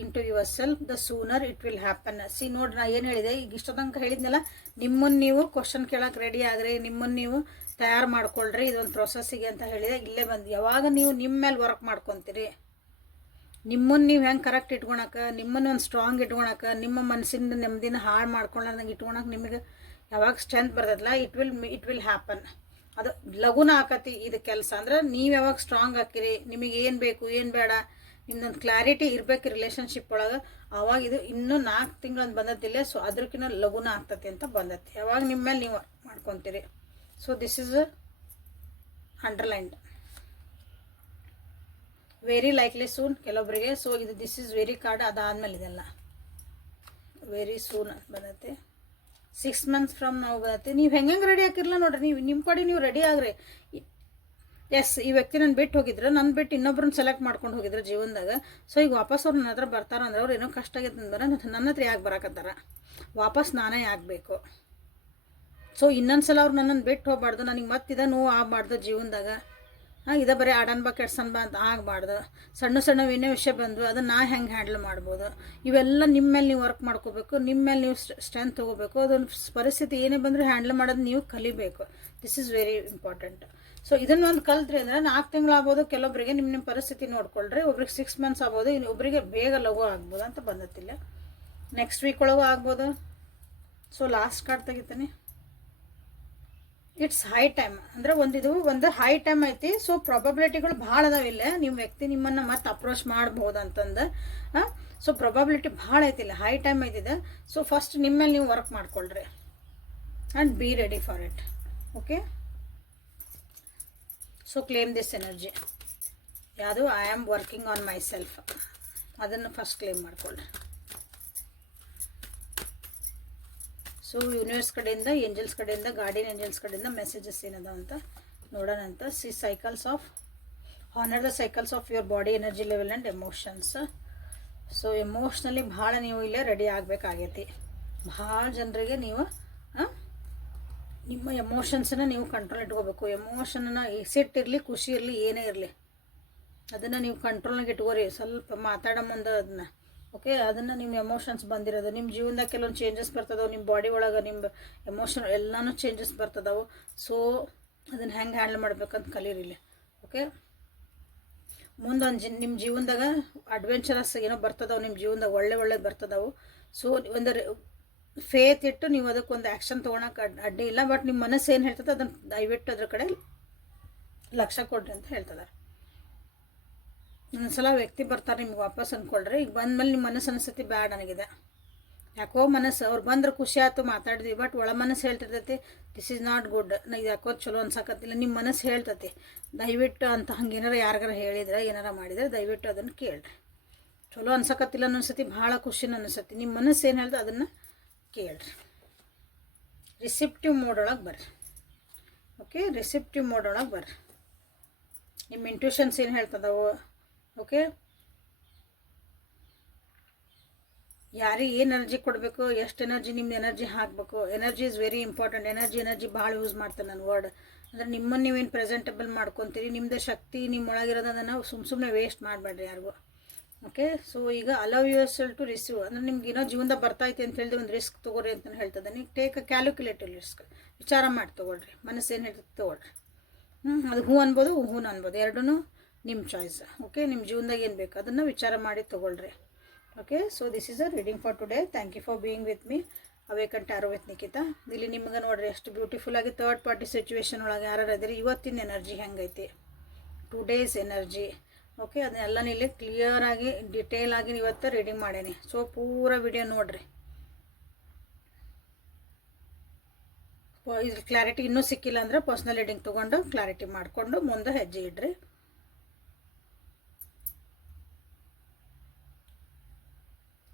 into yourself the sooner it will happen see ನೋಡಿ, ನಾ ಏನು ಹೇಳಿದೆ? ಈಗ ಇಷ್ಟ ತನಕ ಹೇಳಿದ್ನಲ್ಲ ನಿಮ್ಮನ್ನು ನೀವು ಕ್ವಶನ್ ಕೇಳಕ್ಕೆ ರೆಡಿ ಆಗ್ರಿ ನಿಮ್ಮನ್ನು ನೀವು ತಯಾರು ಮಾಡ್ಕೊಳ್ರಿ, ಇದೊಂದು ಪ್ರೊಸೆಸ್ಸಿಗೆ ಅಂತ ಹೇಳಿದೆ. ಇಲ್ಲೇ ಬಂದು, ಯಾವಾಗ ನೀವು ನಿಮ್ಮ ಮೇಲೆ ವರ್ಕ್ ಮಾಡ್ಕೊತೀರಿ? ನಿಮ್ಮನ್ನು ನೀವು ಹೆಂಗೆ ಕರೆಕ್ಟ್ ಇಟ್ಕೊಳಕ್ಕೆ ನಿಮ್ಮನ್ನು ಒಂದು ಸ್ಟ್ರಾಂಗ್ ಇಟ್ಕೊಳಕ್ಕೆ ನಿಮ್ಮ ಮನಸ್ಸಿನ ನೆಮ್ಮದಿನ ಹಾಳು ಮಾಡ್ಕೊಳ್ಳೋದಂಗೆ ಇಟ್ಕೊಳಕ್ಕೆ ನಿಮಗೆ ಯಾವಾಗ ಸ್ಟ್ರೆಂತ್ ಬರ್ತದಲ್ಲ it will it will happen ಅದು ಲಘುನ ಆಕತಿ ಇದು ಕೆಲಸ. ಅಂದ್ರೆ ನೀವು ಯಾವಾಗ ಸ್ಟ್ರಾಂಗ್ ಹಾಕಿರಿ ನಿಮಗೆ ಏನು ಬೇಕು, ಏನು ಬೇಡ, ನಿಮ್ದೊಂದು ಕ್ಲಾರಿಟಿ ಇರಬೇಕು ರಿಲೇಷನ್ಶಿಪ್ ಒಳಗೆ. ಅವಾಗ ಇದು ಇನ್ನೂ ನಾಲ್ಕು ತಿಂಗಳಂತ ಬಂದತ್ತಿಲ್ಲ ಸೊ ಅದಕ್ಕಿಂತ ಲಘುನ ಆಗ್ತತಿ ಅಂತ ಬಂದತಿ ಯಾವಾಗ ನಿಮ್ಮ ಮೇಲೆ ನೀವು ಮಾಡ್ಕೊತೀರಿ. So this is underlined very likely soon ಕೆಲವೊಬ್ಬರಿಗೆ ಸೊ ಇದು ದಿಸ್ ಇಸ್ ವೆರಿ ಕಾರ್ಡ್ ಅದಾದಮೇಲೆ ಇದೆಲ್ಲ. ವೆರಿ ಸೂನ್ ಬಂದೈತೆ ಸಿಕ್ಸ್ ಮಂತ್ಸ್ ಫ್ರಮ್ ನಾವು ಬರುತ್ತೆ. ನೀವು ಹೆಂಗೆ ರೆಡಿ ಹಾಕಿರಲ್ಲ ನೋಡ್ರಿ, ನೀವು ನಿಮ್ಮ ಕಡೆ ನೀವು ರೆಡಿ ಆಗ್ರಿ. ಎಸ್ ಈ ವ್ಯಕ್ತಿ ನನ್ನ ಬಿಟ್ಟು ಹೋಗಿದ್ರು ನನ್ನ ಬಿಟ್ಟು ಇನ್ನೊಬ್ರನ್ನ ಸೆಲೆಕ್ಟ್ ಮಾಡ್ಕೊಂಡು ಹೋಗಿದ್ರು ಜೀವನದಾಗ. ಸೊ ಈಗ ವಾಪಸ್ ಅವ್ರು ನನ್ನ ಹತ್ರ ಬರ್ತಾರ ಅಂದ್ರೆ ಅವ್ರು ಏನೋ ಕಷ್ಟ ಆಗೈತೆ ಅಂದ್ರೆ ನನ್ನ ಹತ್ರ ಯಾಕೆ ಬರಕತ್ತಾರ? ವಾಪಸ್ ನಾನೇ ಆಗಬೇಕು. ಸೊ ಇನ್ನೊಂದ್ಸಲ ಅವ್ರು ನನ್ನನ್ನು ಬಿಟ್ಟು ಹೋಗ್ಬಾರ್ದು, ನನಗೆ ಮತ್ತಿದ ನೋವು ಆಗಬಾರ್ದು ಜೀವನದಾಗ. ಇದ ಬರೀ ಆಡನ್ ಬಾ, ಕೆಡ್ಸನ್ ಅಂತ ಆಗಬಾರ್ದು. ಸಣ್ಣ ಸಣ್ಣ ಏನೇ ವಿಷಯ ಬಂದು ಅದನ್ನು ನಾ ಹೆಂಗೆ ಹ್ಯಾಂಡಲ್ ಮಾಡ್ಬೋದು? ಇವೆಲ್ಲ ನಿಮ್ಮ ಮೇಲೆ ನೀವು ವರ್ಕ್ ಮಾಡ್ಕೋಬೇಕು ನಿಮ್ಮ ಮೇಲೆ ನೀವು ಸ್ಟ್ರೆಂತ್ ತೊಗೋಬೇಕು, ಅದೊಂದು ಪರಿಸ್ಥಿತಿ ಏನೇ ಬಂದರೂ ಹ್ಯಾಂಡಲ್ ಮಾಡೋದು ನೀವು ಕಲಿಬೇಕು. This is very important so ಇದನ್ನ ಒಂದು ಕಲ್ತ್ರಿ ಅಂದರೆ ನಾಲ್ಕು ತಿಂಗಳು ಆಗ್ಬೋದು ಕೆಲವೊಬ್ಬರಿಗೆ ನಿಮ್ಮ ನಿಮ್ಮ ಪರಿಸ್ಥಿತಿ ನೋಡ್ಕೊಳ್ರಿ, ಒಬ್ರಿಗೆ ಸಿಕ್ಸ್ ಮಂತ್ಸ್ ಆಗ್ಬೋದು ಒಬ್ಬರಿಗೆ ಬೇಗ ಲಘು ಆಗ್ಬೋದು ಅಂತ ಬಂದತ್ತಿಲ್ಲ. ನೆಕ್ಸ್ಟ್ ವೀಕ್ ಒಳಗೂ ಆಗ್ಬೋದು. ಸೊ ಲಾಸ್ಟ್ ಕಾರ್ಡ್ ತೆಗಿತಾನೆ. ಇಟ್ಸ್ ಹೈ ಟೈಮ್ ಅಂದ್ರೆ ಒಂದಿದು ಒಂದು ಹೈ ಟೈಮ್ ಐತಿ. ಸೊ ಪ್ರಾಬಬಿಲಿಟಿಗಳು ಭಾಳ ಅದಾವ ಇಲ್ಲ. ನಿಮ್ಮ ವ್ಯಕ್ತಿ ನಿಮ್ಮನ್ನು ಮತ್ತೆ ಅಪ್ರೋಚ್ ಮಾಡ್ಬೋದು ಅಂತಂದು ಸೊ ಪ್ರಾಬಬಿಲಿಟಿ ಭಾಳ ಐತಿಲ್ಲ ಹೈ ಟೈಮ್ ಐತಿದೆ. ಸೊ ಫಸ್ಟ್ ನಿಮ್ಮ ಮೇಲೆ ನೀವು ವರ್ಕ್ ಮಾಡ್ಕೊಳ್ರಿ. And be ready for it okay so claim this energy ಯಾವುದು? I am working on myself ಅದನ್ನು ಫಸ್ಟ್ ಕ್ಲೇಮ್ ಮಾಡ್ಕೊಳ್ರಿ. ಸೊ ಯೂನಿವರ್ಸ್ ಕಡೆಯಿಂದ ಏಂಜಲ್ಸ್ ಕಡೆಯಿಂದ ಗಾರ್ಡಿಯನ್ ಏಂಜಲ್ಸ್ ಕಡೆಯಿಂದ ಮೆಸೇಜಸ್ ಏನದ ಅಂತ ನೋಡೋಣ ಅಂತ. See cycles of honour the cycles of your body energy level and emotions so emotionally ಭಾಳ ನೀವು ಇಲ್ಲೇ ರೆಡಿ ಆಗಬೇಕಾಗೈತಿ. ಭಾಳ ಜನರಿಗೆ ನೀವು ನಿಮ್ಮ ಎಮೋಷನ್ಸನ್ನ ನೀವು ಕಂಟ್ರೋಲ್ ಇಟ್ಕೋಬೇಕು. ಎಮೋಷನ್ನ ಇರಲಿ, ಖುಷಿ ಇರಲಿ, ಏನೇ ಇರಲಿ. ಅದನ್ನು ನೀವು ಕಂಟ್ರೋಲ್ನಾಗ ಇಟ್ಕೋರಿ. ಸ್ವಲ್ಪ ಮಾತಾಡೋ ಮುಂದೆ ಅದನ್ನ. ಓಕೆ ಅದನ್ನು ನಿಮ್ಮ ಎಮೋಷನ್ಸ್ ಬಂದಿರೋದು. ನಿಮ್ಮ ಜೀವನದಾಗ ಕೆಲವೊಂದು ಚೇಂಜಸ್ ಬರ್ತದವು ನಿಮ್ಮ ಬಾಡಿ ಒಳಗೆ ನಿಮ್ಮ ಎಮೋಷನ್ ಎಲ್ಲನೂ ಚೇಂಜಸ್ ಬರ್ತದವು. ಸೊ ಅದನ್ನು ಹೆಂಗೆ ಹ್ಯಾಂಡಲ್ ಮಾಡ್ಬೇಕಂತ ಕಲೀರಿಲ್ಲ ಓಕೆ ಮುಂದೊಂದು ಜಿ ನಿಮ್ಮ ಜೀವನದಾಗ ಅಡ್ವೆಂಚರಸ್ ಏನೋ ಬರ್ತದವು ನಿಮ್ಮ ಜೀವನದಾಗ ಒಳ್ಳೆ ಒಳ್ಳೆ ಬರ್ತದವು. ಸೊ ಒಂದು ಫೇತ್ ಇಟ್ಟು ನೀವು ಅದಕ್ಕೆ ಒಂದು ಆ್ಯಕ್ಷನ್ ತೊಗೊಳಕ್ಕೆ ಅಡ್ ಅಡ್ಡಿ ಇಲ್ಲ. ಬಟ್ ನಿಮ್ಮ ಮನಸ್ಸು ಏನು ಹೇಳ್ತದೆ ಅದನ್ನು ದಯವಿಟ್ಟು ಅದ್ರ ಕಡೆ ಲಕ್ಷ್ಯ ಕೊಡ್ರಿ ಅಂತ ಹೇಳ್ತಿದ್ದಾರೆ ಒಂದೊಂದ್ಸಲ ವ್ಯಕ್ತಿ ಬರ್ತಾರೆ, ನಿಮ್ಗೆ ವಾಪಸ್ ಅಂದ್ಕೊಳ್ರಿ ಈಗ ಬಂದ್ಮೇಲೆ ನಿಮ್ಮ ಮನಸ್ಸು ಅನಿಸ್ತೈತಿ, ಬ್ಯಾಡ್ ನನಗಿದೆ. ಯಾಕೋ ಮನಸ್ಸು, ಅವ್ರು ಬಂದ್ರೆ ಖುಷಿ ಆಯ್ತು ಮಾತಾಡಿದ್ವಿ ಬಟ್ ಒಳ ಮನಸ್ಸು ಹೇಳ್ತಿರ್ತೈತಿ ದಿಸ್ ಈಸ್ ನಾಟ್ ಗುಡ್ ಇದು ಯಾಕೋ ಚಲೋ ಅನ್ಸಕತ್ತಿಲ್ಲ. ನಿಮ್ಮ ಮನಸ್ಸು ಹೇಳ್ತತಿ, ದಯವಿಟ್ಟು ಅಂತ ಹಂಗೆ ಏನಾರ ಯಾರಿಗಾರ ಹೇಳಿದ್ರೆ, ಏನಾರ ಮಾಡಿದ್ರೆ, ದಯವಿಟ್ಟು ಅದನ್ನು ಕೇಳ್ರಿ. ಚಲೋ ಅನ್ಸಕತ್ತಿಲ್ಲ ಅನ್ಸತಿ ಭಾಳ ಖುಷಿನ ಅನಿಸತಿ ನಿಮ್ಮ ಮನಸ್ಸು ಏನು ಹೇಳ್ತದೆ ಅದನ್ನು ಕೇಳ್ರಿ. ರಿಸಿಪ್ಟಿವ್ ಮೋಡ್ ಒಳಗೆ ಬರ್ರಿ. ಓಕೆ ರಿಸಿಪ್ಟಿವ್ ಮೋಡ್ ಒಳಗೆ ಬರ್ರಿ. ನಿಮ್ಮ ಇಂಟ್ಯೂಷನ್ಸ್ ಏನು ಹೇಳ್ತದವು? ಓಕೆ? ಯಾರಿಗೆ ಏನು ಎನರ್ಜಿ ಕೊಡಬೇಕು, ಎಷ್ಟು ಎನರ್ಜಿ ನಿಮ್ದು ಎನರ್ಜಿ ಹಾಕಬೇಕು, energy is very important, energy energy ಭಾಳ ಯೂಸ್ ಮಾಡ್ತೇನೆ ನಾನು ವರ್ಡ್. ಅಂದರೆ ನಿಮ್ಮನ್ನು ನೀವೇನು ಪ್ರೆಸೆಂಟಬಲ್ ಮಾಡ್ಕೊತೀರಿ ನಿಮ್ಮದು ಶಕ್ತಿ ನಿಮ್ಮೊಳಗಿರೋದನ್ನು ಸುಮ್ಮ ಸುಮ್ಮನೆ ವೇಸ್ಟ್ ಮಾಡಬೇಡ್ರಿ ಯಾರಿಗೂ. ಓಕೆ? ಸೊ ಈಗ allow yourself to receive ಅಂದರೆ ನಿಮ್ಗೆ ಏನೋ ಜೀವನದಾಗ ಬರ್ತೈತೆ ಅಂತ ಹೇಳಿದ್ರೆ ಒಂದು ರಿಸ್ಕ್ ತೊಗೊಳ್ರಿ ಅಂತ ಹೇಳ್ತದೆ. ನೀವು ಟೇಕ್ ಅ ಕ್ಯಾಲ್ಕುಲೇಟೆಡ್ ರಿಸ್ಕ್ ವಿಚಾರ ಮಾಡಿ ತೊಗೊಳ್ರಿ. ಮನಸ್ಸು ಏನು ಹೇಳ್ತದೆ ತೊಗೊಳ್ರಿ. ಹ್ಞೂ ಅದು ಹೂ ಅನ್ಬೋದು, ಹೂನ ಅನ್ಬೋದು. ಎರಡೂ ನಿಮ್ಮ ಚಾಯ್ಸ್ ಓಕೆ ನಿಮ್ಮ ಜೀವನದಾಗ ಏನು ಬೇಕು ಅದನ್ನು ವಿಚಾರ ಮಾಡಿ ತೊಗೊಳ್ರಿ. Okay so this is a reading for today thank you for being with me awaken tarot with Nikita ಇಲ್ಲಿ ನಿಮ್ಗೆ ನೋಡ್ರಿ, ಎಷ್ಟು ಬ್ಯೂಟಿಫುಲ್ ಆಗಿ ತರ್ಡ್ ಪಾರ್ಟಿ ಸಿಚುವೇಶನ್ ಒಳಗೆ ಯಾರು ಇದ್ರಿ ಇವತ್ತಿನ ಎನರ್ಜಿ ಹೆಂಗೈತಿ? ಟು ಡೇಸ್ ಎನರ್ಜಿ ಓಕೆ ಅದನ್ನೆಲ್ಲ ನೀಲಿ ಕ್ಲಿಯರ್ ಆಗಿ ಡಿಟೇಲ್ ಆಗಿ ಇವತ್ತು ರೀಡಿಂಗ್ ಮಾಡೇನಿ. ಸೊ ಪೂರ ವಿಡಿಯೋ ನೋಡ್ರಿ. ಇದು ಕ್ಲಾರಿಟಿ ಇನ್ನೂ ಸಿಕ್ಕಿಲ್ಲ ಅಂದ್ರೆ ಪರ್ಸ್ನಲ್ ರೀಡಿಂಗ್ ತೊಗೊಂಡು ಕ್ಲಾರಿಟಿ ಮಾಡಿಕೊಂಡು ಮುಂದೆ ಹೆಜ್ಜೆ ಇಡ್ರಿ.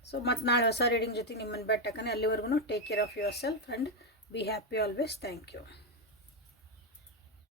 ಸೊ ಮತ್ತು ನಾಳೆ ಹೊಸ ರೀಡಿಂಗ್ ಜೊತೆ ನಿಮ್ಮನ್ನು ಬೆಟ್ಟಕ್ಕನೆ ಅಲ್ಲಿವರೆಗೂ take care of yourself and be happy always thank you